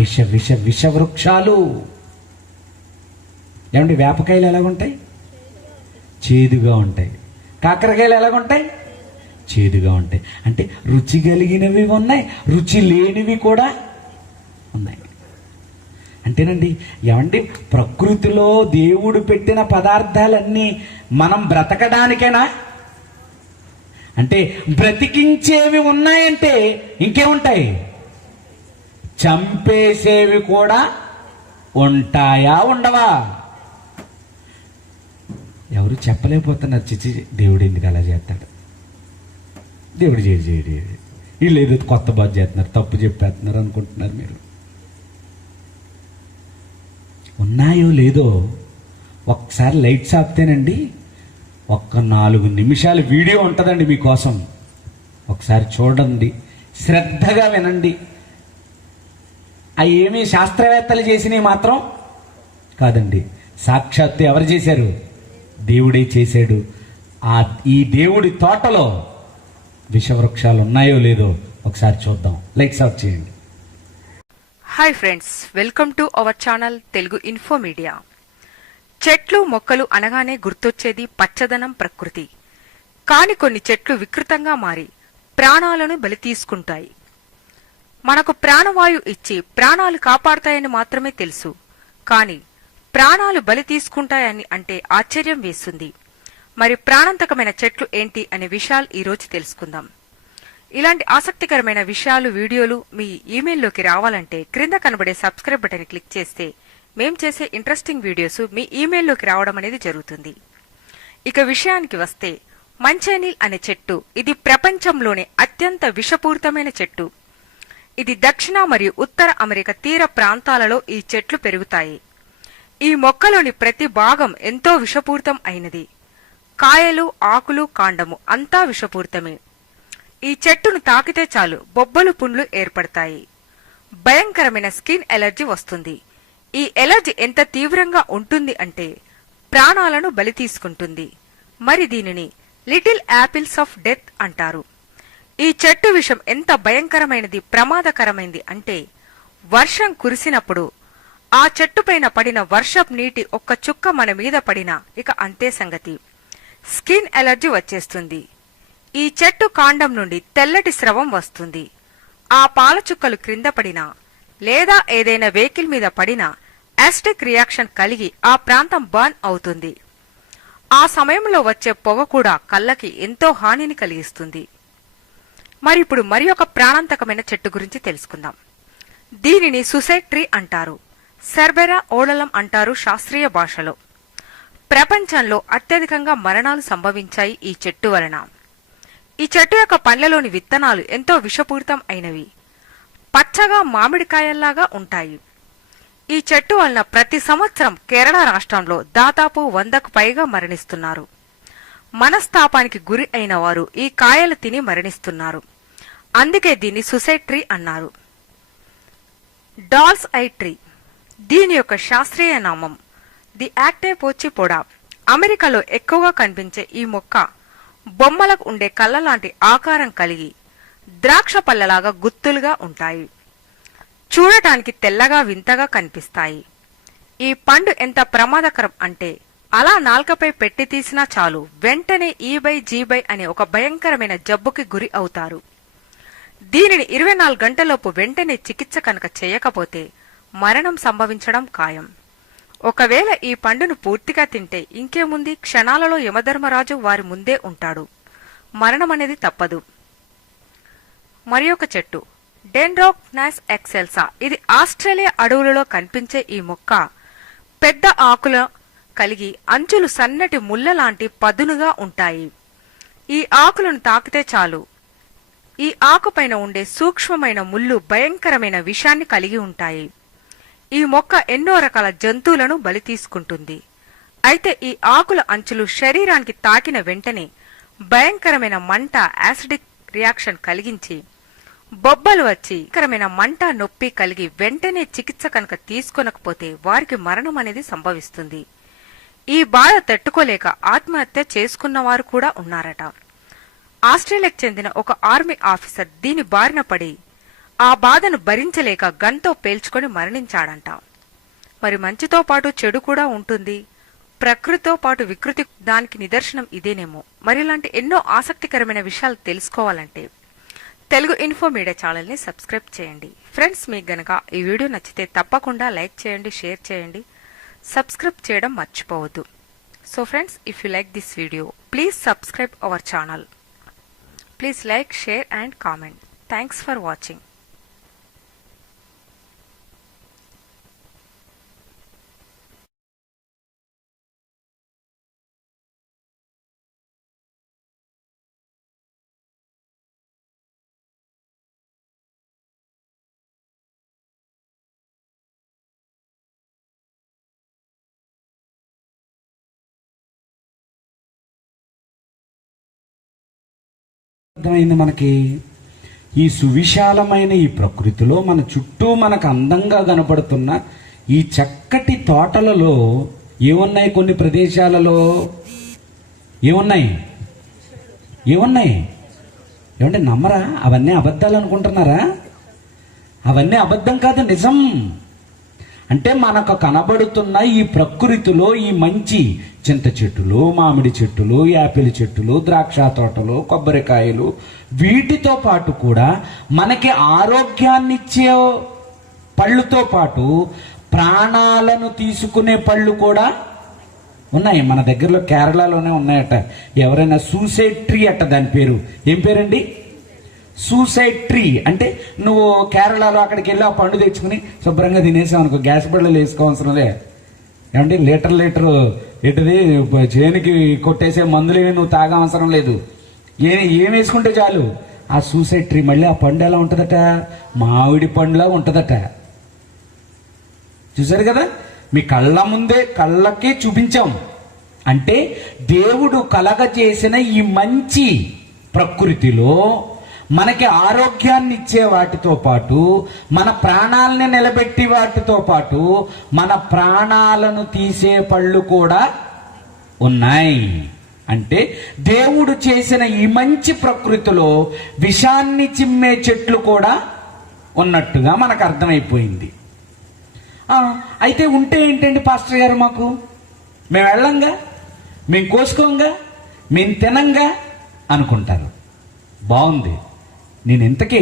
విష విష విష వృక్షాలు. ఏమండి, వేపకాయలు ఎలాగుంటాయి? చేదుగా ఉంటాయి. కాకరకాయలు ఎలాగుంటాయి? చేదుగా ఉంటాయి. అంటే రుచి కలిగినవి ఉన్నాయి, రుచి లేనివి కూడా ఉన్నాయి. అంటేనండి, ఏమండి, ప్రకృతిలో దేవుడు పెట్టిన పదార్థాలన్నీ మనం బ్రతకడానికేనా? అంటే బ్రతికించేవి ఉన్నాయంటే ఇంకేముంటాయి? చంపేసేవి కూడా ఉంటాయా, ఉండవా? ఎవరు చెప్పలేకపోతున్నారు. చిచ్చి, దేవుడు ఎందుకు అలా చేస్తాడు? దేవుడు చేయడు. వీళ్ళు ఏదో కొత్త బాధ చేస్తున్నారు, తప్పు చెప్పేస్తున్నారు అనుకుంటున్నారు మీరు. ఉన్నాయో లేదో ఒక్కసారి లైట్స్ ఆపితేనండి, ఒక్క 4 నిమిషాలు వీడియో ఉంటుందండి మీకోసం. ఒకసారి చూడండి, శ్రద్ధగా వినండి. అవి ఏమీ శాస్త్రవేత్తలు చేసినవి మాత్రం కాదండి. సాక్షాత్తు ఎవరు చేశారు? దేవుడే చేశాడు. ఈ దేవుడి తోటలో విషవృక్షాలు ఉన్నాయో లేదో ఒకసారి చూద్దాం. లైక్స్ ఆఫ్ చేయండి. Hi friends, welcome to our channel Telugu info media. చెట్లు మొక్కలు అనగానే గుర్తొచ్చేది పచ్చదనం, ప్రకృతి. కాని కొన్ని చెట్లు వికృతంగా మారి ప్రాణాలను బలి తీసుకుంటాయి. మనకు ప్రాణవాయు ఇచ్చి ప్రాణాలు కాపాడతాయని మాత్రమే తెలుసు, కాని ప్రాణాలు బలి తీసుకుంటాయని అంటే ఆశ్చర్యం వేస్తుంది. మరి ప్రాణాంతకమైన చెట్లు ఏంటి అనే విషయాలు ఈరోజు తెలుసుకుందాం. ఇలాంటి ఆసక్తికరమైన విషయాలు, వీడియోలు మీ ఈమెయిల్లోకి రావాలంటే క్రింద కనబడే సబ్స్క్రైబ్ బటన్ క్లిక్ చేస్తే మేం చేసే ఇంట్రెస్టింగ్ వీడియోస్ మీ ఈమెయిల్లోకి రావడం అనేది జరుగుతుంది. ఇక విషయానికి వస్తే, మంచేనీల్ అనే చెట్టు ఇది ప్రపంచంలోనే అత్యంత విషపూరితమైన చెట్టు. ఇది దక్షిణ మరియు ఉత్తర అమెరికా తీర ప్రాంతాలలో ఈ చెట్లు పెరుగుతాయి. ఈ మొక్కలోని ప్రతి భాగం ఎంతో విషపూరితం అయినది. కాయలు, ఆకులు, కాండము అంతా విషపూరితమే. ఈ చెట్టును తాకితే చాలు బొబ్బలు, పుండ్లు ఏర్పడతాయి. భయంకరమైన స్కిన్ ఎలర్జీ వస్తుంది. ఈ ఎలర్జీ ఎంత తీవ్రంగా ఉంటుంది అంటే ప్రాణాలను బలి తీసుకుంటుంది. మరి దీనిని లిటిల్ యాపిల్స్ ఆఫ్ డెత్ అంటారు. ఈ చెట్టు విషం ఎంత భయంకరమైనది, ప్రమాదకరమైనది అంటే వర్షం కురిసినప్పుడు ఆ చెట్టుపైన పడిన వర్షపు నీటి ఒక్క చుక్క మన మీద పడినా ఇక అంతే సంగతి. స్కిన్ ఎలర్జీ వచ్చేస్తుంది. ఈ చెట్టు కాండం నుండి తెల్లటి స్రవం వస్తుంది. ఆ పాల చుక్కలు క్రింద పడినా లేదా ఏదైనా వెహికల్ మీద పడినా యాసిడిక్ రియాక్షన్ కలిగి ఆ ప్రాంతం బర్న్ అవుతుంది. ఆ సమయంలో వచ్చే పొగ కూడా కళ్ళకి ఎంతో హానిని కలిగిస్తుంది. మరిప్పుడు మరి ఒక ప్రాణాంతకమైన చెట్టు గురించి తెలుసుకుందాం. దీనిని సుసైడ్ ట్రీ అంటారు. సెర్బెరా ఓడలం అంటారు శాస్త్రీయ భాషలో. ప్రపంచంలో అత్యధికంగా మరణాలు సంభవించాయి ఈ చెట్టు వలన. ఈ చెట్టు యొక్క పండ్లలోని విత్తనాలు ఎంతో విషపూరితం అయినవి. పచ్చగా మామిడికాయల్లాగా ఉంటాయి. ఈ చెట్టు వలన ప్రతి సంవత్సరం కేరళ రాష్ట్రంలో దాదాపు 100కు పైగా మరణిస్తున్నారు. మనస్తాపానికి గురి అయిన వారు ఈ కాయలు తిని మరణిస్తున్నారు. అందుకే దీన్ని సూసైడ్ ట్రీ అన్నారు. డాల్స్ ఐ ట్రీ, దీని యొక్క శాస్త్రీయ నామం ది యాక్టేపోచిపోడా. అమెరికాలో ఎక్కువగా కనిపించే ఈ మొక్క బొమ్మలకు ఉండే కళ్ళ లాంటి ఆకారం కలిగి ద్రాక్ష పళ్ళలాగా గుత్తులుగా ఉంటాయి. చూడటానికి తెల్లగా వింతగా కనిపిస్తాయి. ఈ పండు ఎంత ప్రమాదకరం అంటే అలా నాల్కపై పెట్టి తీసినా చాలు వెంటనే ఈబై అనే ఒక భయంకరమైన జబ్బుకి గురి అవుతారు. దీనిని 24 గంటలలోపు వెంటనే చికిత్స కనుక చేయకపోతే మరణం సంభవించడం ఖాయం. ఒకవేళ ఈ పండును పూర్తిగా తింటే ఇంకేముంది, క్షణాలలో యమధర్మరాజు వారి ముందే ఉంటాడు. మరణం అనేది తప్పదు. మరి ఒక చెట్టు డెండ్రోక్నాస్ ఎక్సెల్సా. ఇది ఆస్ట్రేలియా అడవులలో కనిపించే ఈ మొక్క పెద్ద ఆకుల కలిగి అంచులు సన్నటి ముళ్ళ లాంటి పదునుగా ఉంటాయి. ఈ ఆకులను తాకితే చాలు ఈ ఆకుపైన ఉండే సూక్ష్మమైన ముళ్ళు భయంకరమైన విషాన్ని కలిగి ఉంటాయి. ఈ మొక్క ఎన్నో రకాల జంతువులను బలి తీసుకుంటుంది. అయితే ఈ ఆకుల అంచులు శరీరానికి తాకిన వెంటనే భయంకరమైన మంట, యాసిడిక్ రియాక్షన్ కలిగించి బొబ్బలు వచ్చి భయంకరమైన మంట, నొప్పి కలిగి వెంటనే చికిత్స కనుక తీసుకొనకపోతే వారికి మరణం అనేది సంభవిస్తుంది. ఈ బాధ తట్టుకోలేక ఆత్మహత్య చేసుకున్నవారు కూడా ఉన్నారట. ఆస్ట్రేలియాకు చెందిన ఒక ఆర్మీ ఆఫీసర్ దీని బారిన పడి ఆ బాధను భరించలేక గన్తో పేల్చుకొని మరణించాడంట. మరి మంచితో పాటు చెడు కూడా ఉంటుంది. ప్రకృతితో పాటు వికృతి దానికి నిదర్శనం ఇదేనేమో. మరి ఇలాంటి ఎన్నో ఆసక్తికరమైన విషయాలు తెలుసుకోవాలంటే తెలుగు ఇన్ఫో మీడియా ఛానల్ని సబ్స్క్రైబ్ చేయండి. ఫ్రెండ్స్, మీకు గనక ఈ వీడియో నచ్చితే తప్పకుండా లైక్ చేయండి, షేర్ చేయండి, సబ్స్క్రైబ్ చేయడం మర్చిపోవద్దు. So friends, if you like this video, please subscribe our channel. Please like, share and comment. Thanks for watching. అర్థమైంది మనకి. ఈ సువిశాలమైన ఈ ప్రకృతిలో మన చుట్టూ మనకు అందంగా కనపడుతున్న ఈ చక్కటి తోటలలో ఏమున్నాయి? కొన్ని ప్రదేశాలలో ఏమున్నాయి? ఏమంటే నమ్మరా? అవన్నీ అబద్ధాలు అనుకుంటున్నారా? అవన్నీ అబద్ధం కాదు, నిజం. అంటే మనకు కనబడుతున్న ఈ ప్రకృతిలో ఈ మంచి చింత చెట్టులు, మామిడి చెట్టులు, యాపిల్ చెట్టులు, ద్రాక్ష తోటలు, కొబ్బరికాయలు, వీటితో పాటు కూడా మనకి ఆరోగ్యాన్నిచ్చే పళ్ళుతో పాటు ప్రాణాలను తీసుకునే పళ్ళు కూడా ఉన్నాయి. మన దగ్గరలో కేరళలోనే ఉన్నాయట. ఎవరైనా సూసైడ్ ట్రీ అట, దాని పేరు. ఏం పేరండి? Suicide tree. అంటే నువ్వు కేరళలో అక్కడికి వెళ్ళి ఆ పండు తెచ్చుకుని శుభ్రంగా తినేసావు అనుకో, గ్యాస్ బళ్ళలు వేసుకోవాల్సినదే. ఏమంటే లీటర్ ఏంటిది చేనికి కొట్టేసే మందులేవి నువ్వు తాగవసరం లేదు. ఏం వేసుకుంటే చాలు ఆ సూసైడ్ ట్రీ. మళ్ళీ ఆ పండు ఎలా ఉంటుందట? మామిడి పండులా ఉంటుందట. చూసారు కదా, మీ కళ్ళ ముందే కళ్ళకే చూపించాం. అంటే దేవుడు కలగజేసిన ఈ మంచి ప్రకృతిలో మనకి ఆరోగ్యాన్ని ఇచ్చే వాటితో పాటు, మన ప్రాణాలని నిలబెట్టి వాటితో పాటు, మన ప్రాణాలను తీసే పళ్ళు కూడా ఉన్నాయి. అంటే దేవుడు చేసిన ఈ మంచి ప్రకృతిలో విషాన్ని చిమ్మే చెట్లు కూడా ఉన్నట్టుగా మనకు అర్థమైపోయింది. అయితే ఉంటే ఏంటండి పాస్టర్ గారు, మాకు మేము వెళ్ళంగా, మేము కోసుకోంగా, మేము తినంగా అనుకుంటారు. బాగుంది. నేను ఇంతకీ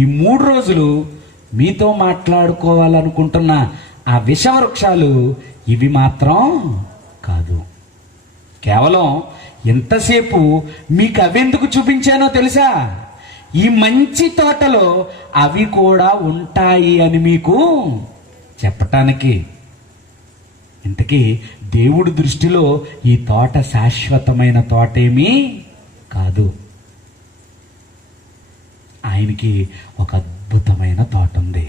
ఈ 3 రోజులు మీతో మాట్లాడుకోవాలనుకుంటున్న ఆ విషవృక్షాలు ఇవి మాత్రం కాదు. కేవలం ఎంతసేపు మీకు అవెందుకు చూపించానో తెలుసా? ఈ మంచి తోటలో అవి కూడా ఉంటాయి అని మీకు చెప్పటానికి. ఇంతకీ దేవుడి దృష్టిలో ఈ తోట శాశ్వతమైన తోటేమీ కాదు. ఆయనకి ఒక అద్భుతమైన తోట ఉంది.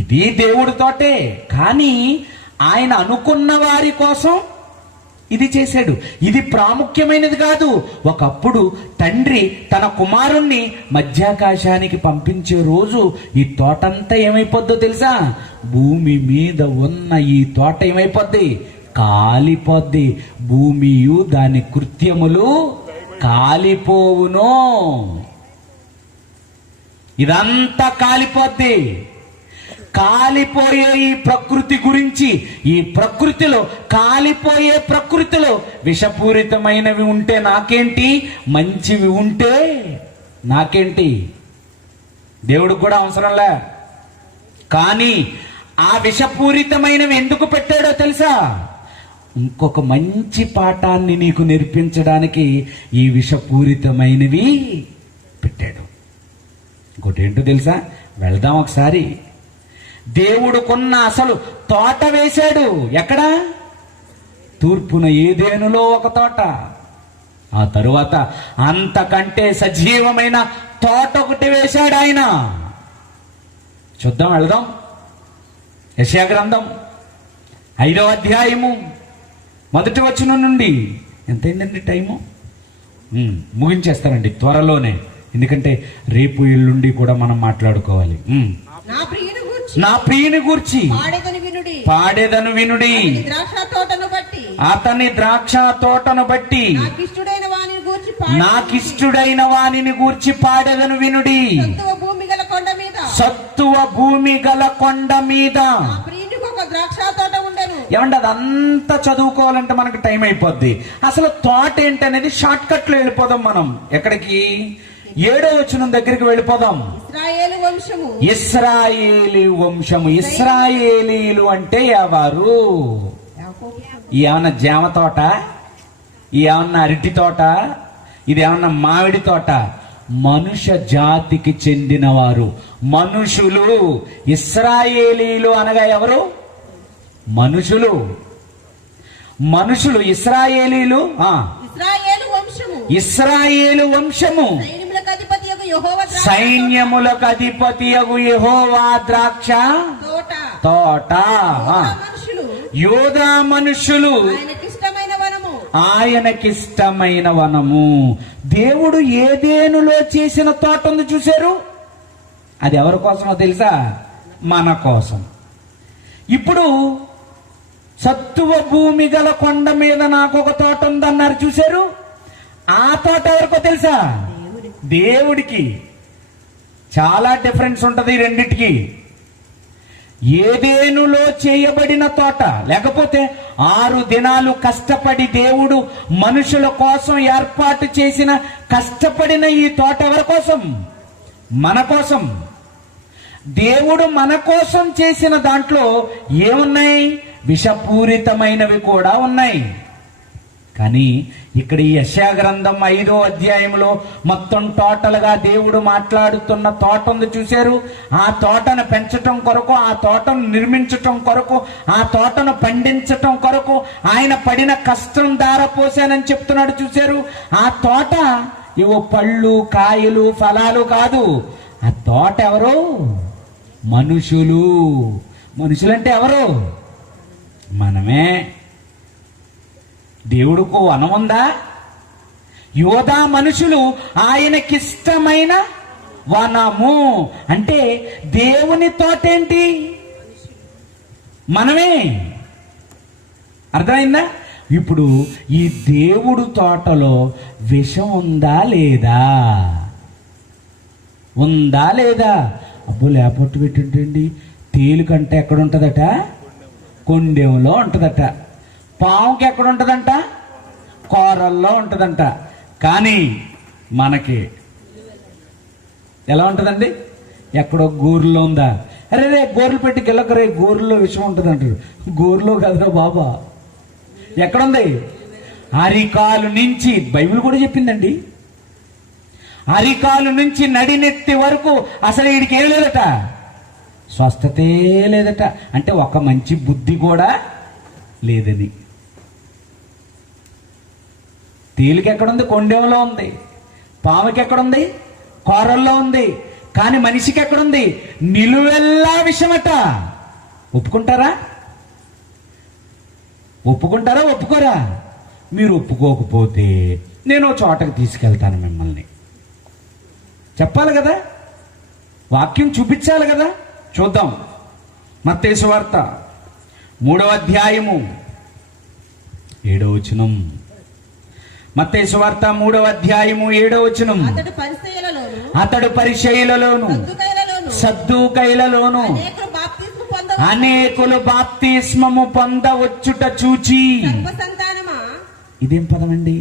ఇది దేవుడి తోటే, కానీ ఆయన అనుకున్న వారి కోసం ఇది చేశాడు. ఇది ప్రాముఖ్యమైనది కాదు. ఒకప్పుడు తండ్రి తన కుమారుణ్ణి మధ్యాకాశానికి పంపించే రోజు ఈ తోటంతా ఏమైపోద్దో తెలుసా? భూమి మీద ఉన్న ఈ తోట ఏమైపోద్ది? కాలిపోద్ది. భూమియు దాని కృత్యములు కాలిపోవును. ఇదంతా కాలిపోద్ది. కాలిపోయే ఈ ప్రకృతి గురించి, ఈ ప్రకృతిలో, కాలిపోయే ప్రకృతిలో విషపూరితమైనవి ఉంటే నాకేంటి, మంచివి ఉంటే నాకేంటి? దేవుడికి కూడా అవసరంలే. కానీ ఆ విషపూరితమైనవి ఎందుకు పెట్టాడో తెలుసా? ఇంకొక మంచి పాఠాన్ని నీకు నేర్పించడానికి ఈ విషపూరితమైనవి పెట్టాడు. ఇంకోటి ఏంటో తెలుసా? వెళ్దాం ఒకసారి. దేవుడుకున్న అసలు తోట వేశాడు. ఎక్కడ? తూర్పున ఏదేనులో ఒక తోట. ఆ తరువాత అంతకంటే సజీవమైన తోట ఒకటి వేశాడు ఆయన. చూద్దాం, వెళదాం. యెషయా గ్రంథం 5వ అధ్యాయము 1వ వచనం నుండి. ఎంతైందండి టైము? ముగించేస్తానండి త్వరలోనే, ఎందుకంటే రేపు ఎల్లుండి కూడా మనం మాట్లాడుకోవాలి. నా ప్రియుని గూర్చి పాడేదను వినుడి, అతని ద్రాక్ష తోటను బట్టి నాకిష్టుడైన వానిని గూర్చి పాడేదను వినుడి. సత్తువ భూమి గల కొండ మీద. ఏమంటే అదంతా చదువుకోవాలంటే మనకు టైం అయిపోద్ది. అసలు తోట ఏంటనేది షార్ట్ కట్ లో వెళ్ళిపోదాం మనం. ఎక్కడికి? 7వ వచనం దగ్గరికి వెళ్ళిపోదాం. ఇశ్రాయేలు వంశము. ఇశ్రాయేలీలు అంటే ఎవరు? ఏమన్నా జామ తోట? ఏమన్నా అరటి తోట? ఇది ఏమన్నా మామిడి తోట? మనుష్య జాతికి చెందిన వారు, మనుషులు. ఇశ్రాయేలీలు అనగా ఎవరు? మనుషులు. ఇశ్రాయేలీలు ఇశ్రాయేలు వంశము. సైన్యములకు అధిపతియగు యెహోవా ద్రాక్ష తోట. యోధా మనుషులు, ఆయనకిష్టమైన వనము. దేవుడు ఏదేనులో చేసిన తోట ఉంది చూశారు? అది ఎవరి కోసమో తెలుసా? మన కోసం. ఇప్పుడు సత్తువ భూమి గల కొండ మీద నాకు ఒక తోట ఉందన్నారు చూశారు? ఆ తోట ఎవరికో తెలుసా? దేవుడికి. చాలా డిఫరెన్స్ ఉంటది ఈ రెండిటికి. ఏదేనులో చేయబడిన తోట, లేకపోతే 6 దినాలు కష్టపడి దేవుడు మనుషుల కోసం ఏర్పాటు చేసిన కష్టపడిన ఈ తోట ఎవరి కోసం? మన కోసం. దేవుడు మన కోసం చేసిన దాంట్లో ఏమున్నాయి? విషపూరితమైనవి కూడా ఉన్నాయి. కానీ ఇక్కడ ఈ యెషయా గ్రంథం 5వ అధ్యాయంలో మొత్తం టోటల్ గా దేవుడు మాట్లాడుతున్న తోట ఉంది చూశారు? ఆ తోటను పెంచటం కొరకు, ఆ తోటను నిర్మించటం కొరకు, ఆ తోటను పండించటం కొరకు ఆయన పడిన కష్టం ధారపోసానని చెప్తున్నాడు చూశారు? ఆ తోట ఇవో పళ్ళు, కాయలు, ఫలాలు కాదు. ఆ తోట ఎవరు? మనుషులు. మనుషులంటే ఎవరు? మనమే. దేవుడుకు వనం ఉందా? యోధా మనుషులు ఆయనకిష్టమైన వనము. అంటే దేవుని తోటేంటి? మనమే. అర్థమైందా? ఇప్పుడు ఈ దేవుడు తోటలో విషం ఉందా లేదా? ఉందా లేదా? అబ్బో లేపట్టు పెట్టింటండి. తేలికంటే ఎక్కడ ఉంటుందట? కొండెంలో ఉంటుందట. పావుకి ఎక్కడ ఉంటుందంట? కూరల్లో ఉంటుందంట. కానీ మనకి ఎలా ఉంటుందండి? ఎక్కడో గోరులో ఉందా? అరే రే గోర్లు పెట్టి గెలకరే, గోరులో విషయం ఉంటుంది అంటారు. గోరులో కదరా బాబా. ఎక్కడుంది? అరికాలు నుంచి, బైబిల్ కూడా చెప్పిందండి, అరికాలు నుంచి నడినెత్తి వరకు అసలు వీడికి ఏం లేదట, స్వస్థతే లేదట. అంటే ఒక మంచి బుద్ధి కూడా లేదని. తేలిక ఎక్కడుంది? కొండెంలో ఉంది. పాముకి ఎక్కడుంది? కూరల్లో ఉంది, కానీ మనిషికి ఎక్కడుంది? నిలువెల్లా విషమట. ఒప్పుకుంటారా? ఒప్పుకోరా? మీరు ఒప్పుకోకపోతే నేను ఓ చోటకి తీసుకెళ్తాను మిమ్మల్ని. చెప్పాలి కదా, వాక్యం చూపించాలి కదా. చూద్దాం. మత్తయి సువార్త 3వ అధ్యాయము 7వ వచనం. మత్తయి సువార్త 3వ అధ్యాయము 7వ వచనం. అతడు పరిసయ్యులలోను సద్దూకైలలోను అనేకులు బాప్తిస్మము పొందవచ్చుట చూచి. ఇదేం పదమండి?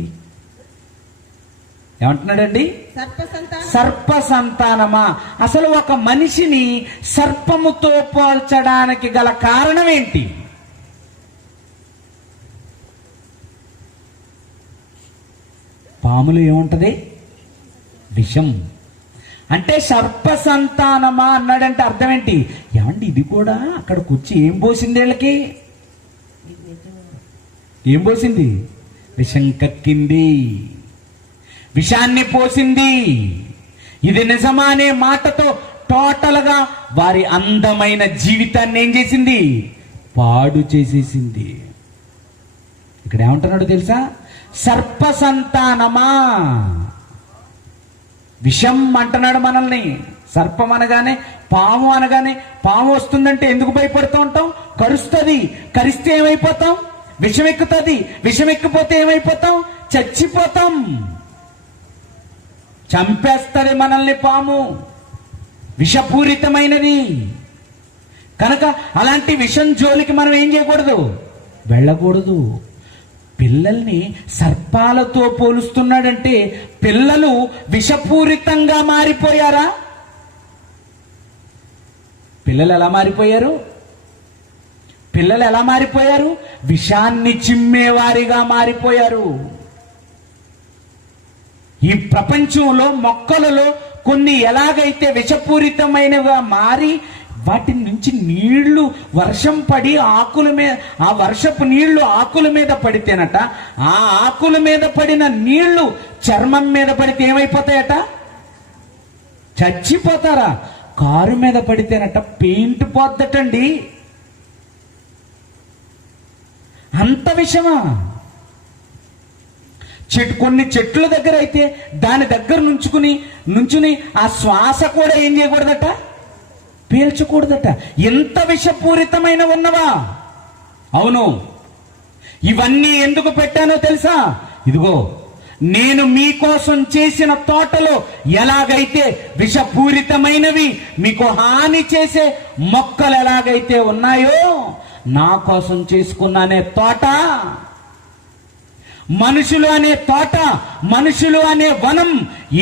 ఏమంటున్నాడండి? సర్ప సంతానమా. అసలు ఒక మనిషిని సర్పముతో పోల్చడానికి గల కారణం ఏంటి? పాములు ఏముంటది? విషం. అంటే సర్ప సంతానమా అన్నాడంటే అర్థం ఏంటి? ఏమండి ఇది కూడా అక్కడికి వచ్చి ఏం పోసింది వీళ్ళకి? ఏం పోసింది? విషం కక్కింది, విషాన్ని పోసింది. ఇది నిజమా అనే మాటతో టోటల్ గా వారి అందమైన జీవితాన్ని ఏం చేసింది? పాడు చేసేసింది. ఇక్కడ ఏమంటున్నాడు తెలుసా? సర్ప సంతానమా. విషం అంటున్నాడు మనల్ని. సర్పం అనగానే, పాము అనగానే, పాము వస్తుందంటే ఎందుకు భయపడుతూ ఉంటాం? కరుస్తుంది. కరిస్తే ఏమైపోతాం? విషం ఎక్కుతుంది. విషం ఎక్కిపోతే ఏమైపోతాం? చచ్చిపోతాం. చంపేస్తుంది మనల్ని పాము. విషపూరితమైనది కనుక అలాంటి విషం జోలికి మనం ఏం చేయకూడదు? వెళ్ళకూడదు. పిల్లల్ని సర్పాలతో పోలుస్తున్నాడంటే పిల్లలు విషపూరితంగా మారిపోయారా? పిల్లలు ఎలా మారిపోయారు? పిల్లలు ఎలా మారిపోయారు? విషాన్ని చిమ్మేవారిగా మారిపోయారు. ఈ ప్రపంచంలో మొక్కలలో కొన్ని ఎలాగైతే విషపూరితమైనవిగా మారి వాటి నుంచి నీళ్లు వర్షం పడి ఆకుల మీద, ఆ వర్షపు నీళ్లు ఆకుల మీద పడితేనట, ఆ ఆకుల మీద పడిన నీళ్లు చర్మం మీద పడితే ఏమైపోతాయట? చచ్చిపోతారా? కారు మీద పడితేనట పెయింట్ పోద్దటండి. అంత విషమా? కొన్ని చెట్ల దగ్గర అయితే దాని దగ్గర నుంచుని ఆ శ్వాస కూడా ఏం చేయకూడదట? పీల్చకూడదట. ఎంత విషపూరితమైన ఉన్నవా? అవును. ఇవన్నీ ఎందుకు పెట్టానో తెలుసా? ఇదిగో నేను మీకోసం చేసిన తోటలో ఎలాగైతే విషపూరితమైనవి, మీకు హాని చేసే మొక్కలు ఎలాగైతే ఉన్నాయో, నా కోసం చేసుకున్నానే తోట, మనుషులు అనే తోట, మనుషులు అనే వనం,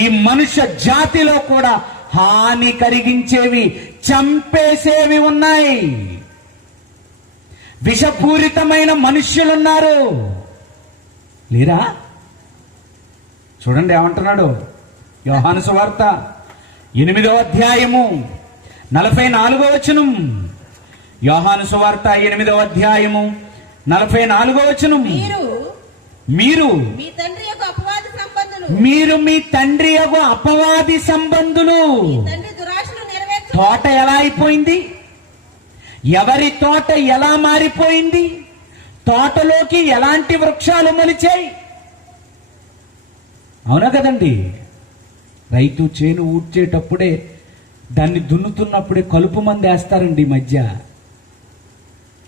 ఈ మనుష్య జాతిలో కూడా హాని కలిగించేవి, చంపేసేవి ఉన్నాయి. విషపూరితమైన మనుష్యులున్నారు. లేరా? చూడండి ఏమంటున్నాడు యోహాను సువార్త 8వ అధ్యాయము 44వ వచనం. యోహాను సువార్త 8వ అధ్యాయము 44వ వచనం. మీరు మీ తండ్రి యొక్క అపవాది సంబంధులు. తోట ఎలా అయిపోయింది? ఎవరి తోట ఎలా మారిపోయింది? తోటలోకి ఎలాంటి వృక్షాలు మొలిచాయి? అవునా కదండి? రైతు చేను ఊడ్చేటప్పుడే, దాన్ని దున్నుతున్నప్పుడే కలుపు మందు వేస్తారండి. ఈ మధ్య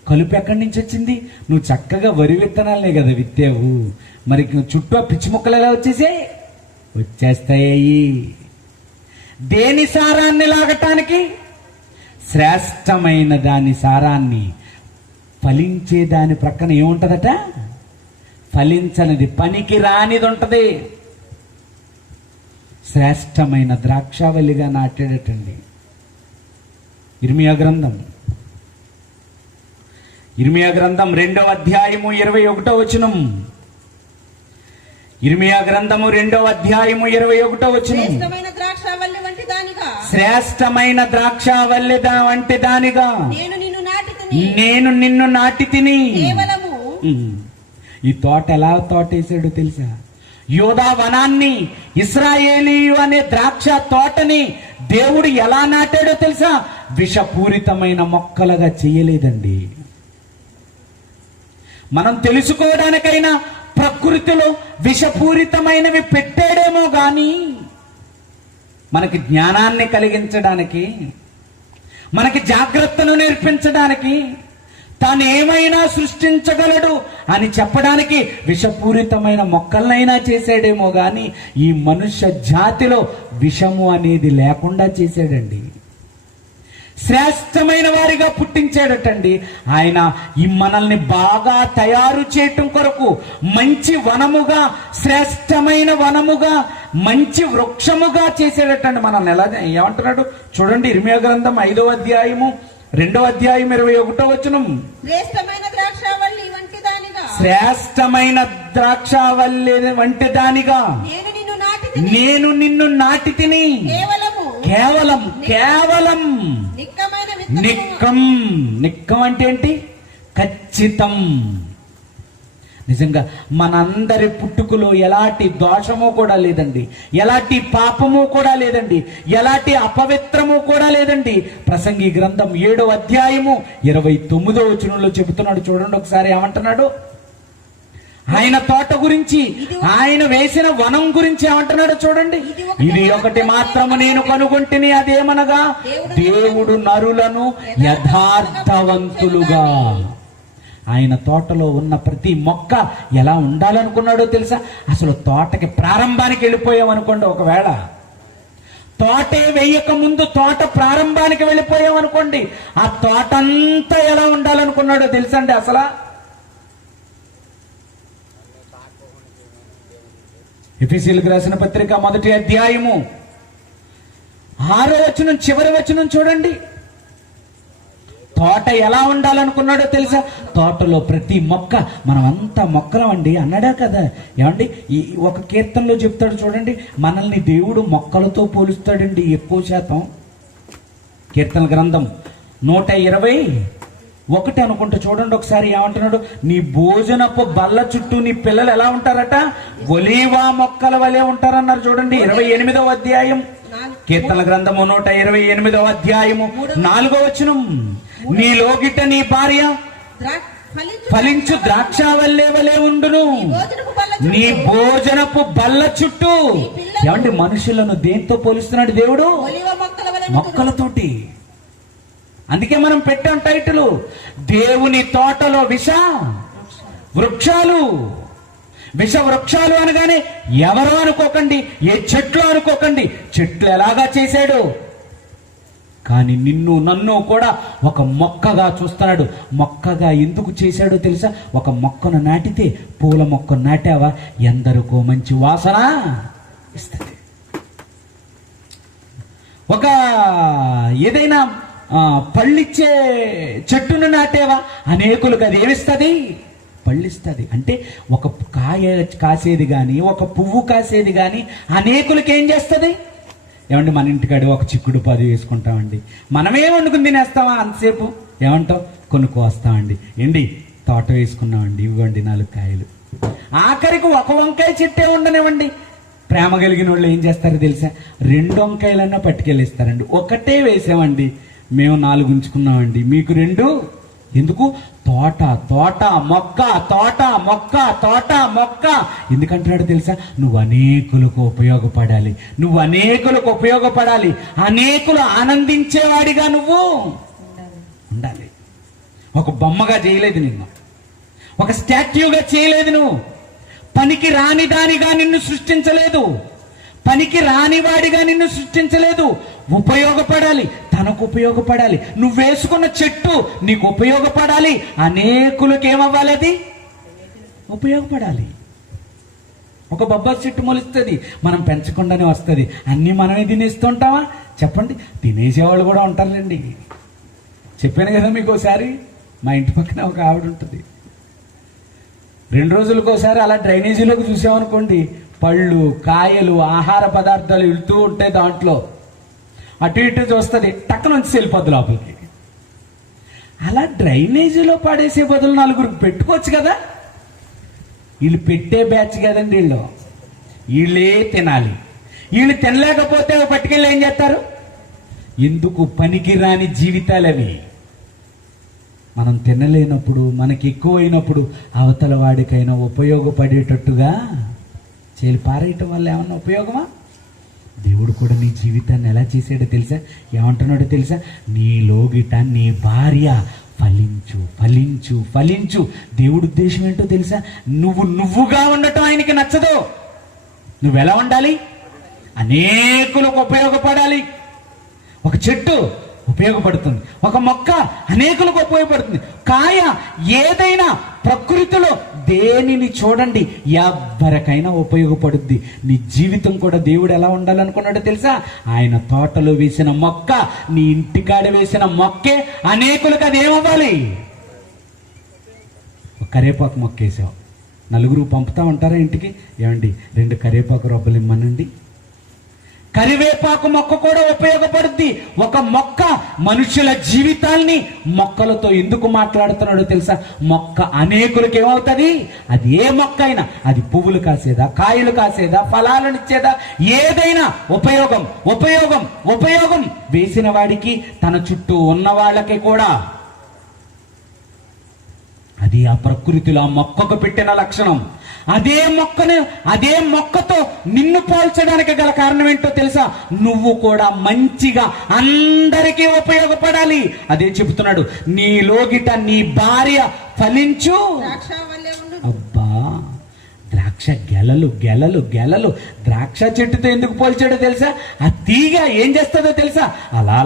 కలుపు ఎక్కడి నుంచి వచ్చింది? నువ్వు చక్కగా వరి విత్తనాలనే కదా విత్తావు, మరి చుట్టూ పిచ్చి మొక్కలు ఎలా వచ్చేస్తాయి. దేని సారాన్ని లాగటానికి? శ్రేష్టమైన దాని సారాన్ని. ఫలించే దాని ప్రక్కన ఏముంటదట? ఫలించనిది, పనికి రానిది ఉంటది. శ్రేష్టమైన ద్రాక్షావల్లిగా నాటాడటండి. ఇర్మియా గ్రంథం 2వ అధ్యాయము 21వ వచనం. ఇర్మియా గ్రంథము 2వ అధ్యాయము 21వ వచనం. శ్రేష్టమైన ద్రాక్షావల్లి వంటి దానిగా నేను నిన్ను నాటి తిని. ఈ తోట ఎలా తోటేశాడు తెలుసా? యోధా వనాన్ని, ఇశ్రాయేలీయు అనే ద్రాక్ష తోటని దేవుడు ఎలా నాటాడో తెలుసా? విషపూరితమైన మొక్కలుగా చేయలేదండి. మనం తెలుసుకోవడానికైనా ప్రకృతిలో విషపూరితమైనవి పెట్టాడేమో గాని మనకి జ్ఞానాన్ని కలిగించడానికి, మనకి జాగ్రత్తను నేర్పించడానికి, తాను ఏమైనా సృష్టించగలడు అని చెప్పడానికి విషపూరితమైన మొక్కలనైనా చేశాడేమో గాని ఈ మనుష్య జాతిలో విషము అనేది లేకుండా చేశాడండి. శ్రేష్టమైన వారిగా పుట్టించాడటండి. ఆయన ఈ మనల్ని బాగా తయారు చేయటం కొరకు మంచి వనముగా, శ్రేష్టమైన వనముగా, మంచి వృక్షముగా చేశాడటండి. మనల్ని ఎలా ఏమంటున్నాడు చూడండి. ఇర్మియా గ్రంథం 5వ అధ్యాయము 2వ అధ్యాయం 21వ వచనం. శ్రేష్టమైన ద్రాక్షావల్లి వంటి దానిగా, శ్రేష్టమైన ద్రాక్షావల్లి వంటి దానిగా నేను నిన్ను నాటి తిని. కేవలం కేవలం నిక్కం అంటే ఏంటి? ఖచ్చితం. నిజంగా మనందరి పుట్టుకలో ఎలాంటి దోషము కూడా లేదండి, ఎలాంటి పాపము కూడా లేదండి, ఎలాంటి అపవిత్రము కూడా లేదండి. ప్రసంగి గ్రంథం 7వ అధ్యాయము 29వ వచనంలో చెబుతున్నాడు. చూడండి ఒకసారి ఏమంటున్నాడు. ఆయన తోట గురించి, ఆయన వేసిన వనం గురించి ఏమంటున్నాడు చూడండి. ఇది ఒకటి మాత్రము నేను కనుగొంటిని, అదేమనగా దేవుడు నరులను యథార్థవంతులుగా. ఆయన తోటలో ఉన్న ప్రతి మొక్క ఎలా ఉండాలనుకున్నాడో తెలుసా? అసలు తోటకి ప్రారంభానికి వెళ్ళిపోయామనుకోండి, ఒకవేళ తోటే వేయక ముందు తోట ప్రారంభానికి వెళ్ళిపోయామనుకోండి, ఆ తోట అంతా ఎలా ఉండాలనుకున్నాడో తెలుసా అండి? అసలు ఎఫెసీయులకు రాసిన పత్రిక 1వ అధ్యాయము 6వ వచనం చివరి వచనం చూడండి. తోట ఎలా ఉండాలనుకున్నాడో తెలుసా? తోటలో ప్రతి మొక్క, మనం అంతా మొక్కలం అండి అన్నాడా కదా? ఏమండి, ఈ ఒక కీర్తనలో చెప్తాడు చూడండి, మనల్ని దేవుడు మొక్కలతో పోలుస్తాడండి ఎక్కువ శాతం. కీర్తన గ్రంథం 121 అనుకుంటా చూడండి ఒకసారి ఏమంటున్నాడు. నీ భోజనపు బల్ల చుట్టూ నీ పిల్లలు ఎలా ఉంటారట? ఒలీవా మొక్కల వలె ఉంటారన్నారు చూడండి. 28వ అధ్యాయం కీర్తన గ్రంథము 128వ అధ్యాయము 4వ వచనం. నీ లోగిట నీ భార్య ఫలించు ద్రాక్షావల్లే వలె ఉండును, నీ భోజనపు బల్ల చుట్టూ. ఏమండి, మనుషులను దేంతో పోలుస్తున్నాడు దేవుడు? మొక్కలతోటి. అందుకే మనం పెట్టాం టైటిల్, దేవుని తోటలో విష వృక్షాలు. విష వృక్షాలు అనగానే ఎవరో అనుకోకండి, ఏ చెట్లు అనుకోకండి. చెట్లు ఎలాగా చేశాడు, కానీ నిన్ను నన్ను కూడా ఒక మొక్కగా చూస్తున్నాడు. మొక్కగా ఎందుకు చేశాడో తెలుసా? ఒక మొక్కను నాటితే, పూల మొక్కను నాటావా, ఎందరికో మంచి వాసన ఇస్తుంది. ఒక ఏదైనా పళ్ళిచ్చే చెట్టును నాటేవా, అనేకులకు అది ఏమిస్తుంది? పళ్ళిస్తుంది. అంటే ఒక కాయ కాసేది కానీ, ఒక పువ్వు కాసేది కానీ అనేకులకి ఏం చేస్తుంది? ఏమండి, మన ఇంటికాడ ఒక చిక్కుడు పాది వేసుకుంటామండి, మనమే వండుకుని తినేస్తామా అంతసేపు? ఏమంటాం? కొనుక్కో వస్తామండి. ఏంటి, తోట వేసుకున్నామండి, ఇవ్వండి 4 కాయలు. ఆఖరికి ఒక వంకాయ చెట్టే ఉండనివ్వండి, ప్రేమ కలిగిన వాళ్ళు ఏం చేస్తారో తెలుసా? 2 వంకాయలన్నా పట్టుకెళ్ళిస్తారండి. ఒకటే వేసామండి, మేము 4 ఉంచుకున్నామండి, మీకు 2 ఎందుకు? తోట తోట మొక్క, తోట మొక్క, తోట మొక్క. ఎందుకంటున్నాడు తెలుసా? నువ్వు అనేకులకు ఉపయోగపడాలి, నువ్వు అనేకులకు ఉపయోగపడాలి, అనేకులు ఆనందించేవాడిగా నువ్వు ఉండాలి. ఒక బొమ్మగా చేయలేదు నిన్ను, ఒక స్టాట్యూగా చేయలేదు నువ్వు, పనికి రాని దానిగా నిన్ను సృష్టించలేదు, పనికి రానివాడిగా నిన్ను సృష్టించలేదు. ఉపయోగపడాలి, తనకు ఉపయోగపడాలి. నువ్వు వేసుకున్న చెట్టు నీకు ఉపయోగపడాలి, అనేకులకు ఏమవ్వాలి? అది ఉపయోగపడాలి. ఒక బొబ్బాయి చెట్టు మొలుస్తుంది, మనం పెంచకుండానే వస్తుంది, అన్నీ మనమే తినేస్తుంటావా? చెప్పండి, తినేసేవాళ్ళు కూడా ఉంటారులేండి. చెప్పాను కదా మీకు ఒకసారి, మా ఇంటి పక్కన ఒక ఆవిడ ఉంటుంది. 2 రోజులకు ఒకసారి అలా డ్రైనేజీలోకి చూసామనుకోండి, పళ్ళు, కాయలు, ఆహార పదార్థాలు వెళ్తూ ఉంటాయి. దాంట్లో అటు ఇటు చూస్తుంది, టక్క నుంచి వెళ్ళిపోద్ది లోపలికి. అలా డ్రైనేజీలో పడేసే బదులు 4 పెట్టుకోవచ్చు కదా. వీళ్ళు పెట్టే బ్యాచ్ కదండి వీళ్ళు. వీళ్ళే తినాలి. వీళ్ళు తినలేకపోతే అవి పట్టుకెళ్ళి ఏం చేస్తారు? ఎందుకు పనికిరాని జీవితాలు అవి. మనం తినలేనప్పుడు, మనకి ఎక్కువైనప్పుడు అవతల వాడికైనా ఉపయోగపడేటట్టుగా పారేయటం వల్ల ఏమన్నా ఉపయోగమా? దేవుడు కూడా నీ జీవితాన్ని ఎలా చేసాడో తెలుసా? ఏమంటున్నాడో తెలుసా? నీలోగిట నీ భార్య ఫలించు, ఫలించు, ఫలించు. దేవుడి ఉద్దేశం ఏంటో తెలుసా? నువ్వుగా ఉండటం ఆయనకి నచ్చదు. నువ్వెలా ఉండాలి? అనేకులకు ఉపయోగపడాలి. ఒక చెట్టు ఉపయోగపడుతుంది, ఒక మొక్క అనేకులకు ఉపయోగపడుతుంది. కాయ ఏదైనా ప్రకృతిలో దేనిని చూడండి, ఎవరికైనా ఉపయోగపడుద్ది. నీ జీవితం కూడా దేవుడు ఎలా ఉండాలనుకున్నాడో తెలుసా? ఆయన తోటలో వేసిన మొక్క, నీ ఇంటికాడ వేసిన మొక్కే అనేకులకు అది ఏమవ్వాలి? ఒక కరేపాకు మొక్క వేసావు, నలుగురు పంపుతా ఉంటారా ఇంటికి? ఏమండి 2 కరేపాకు రొబ్బలు ఇమ్మనండి. కరివేపాకు మొక్క కూడా ఉపయోగపడుద్ది. ఒక మొక్క మనుషుల జీవితాల్ని మొక్కలతో ఎందుకు మాట్లాడుతున్నాడో తెలుసా? మొక్క అనేకులకు ఏమవుతుంది? అది ఏ మొక్క అయినా, అది పువ్వులు కాసేదా, కాయలు కాసేదా, ఫలాలను ఇచ్చేదా, ఏదైనా ఉపయోగం, ఉపయోగం, ఉపయోగం. వేసిన వాడికి, తన చుట్టూ ఉన్న వాళ్ళకి కూడా. అది ఆ ప్రకృతిలో ఆ మొక్కకు పెట్టిన లక్షణం. అదే మొక్కతో నిన్ను పోల్చడానికి గల కారణం ఏంటో తెలుసా? నువ్వు కూడా మంచిగా అందరికీ ఉపయోగపడాలి. అదే చెబుతున్నాడు, నీలోగిట నీ భార్య ఫలించు. అబ్బా, ద్రాక్ష గెలలు గెలలు గెలలు. ద్రాక్ష చెట్టుతో ఎందుకు పోల్చాడో తెలుసా? ఆ తీగ ఏం చేస్తుందో తెలుసా? అలా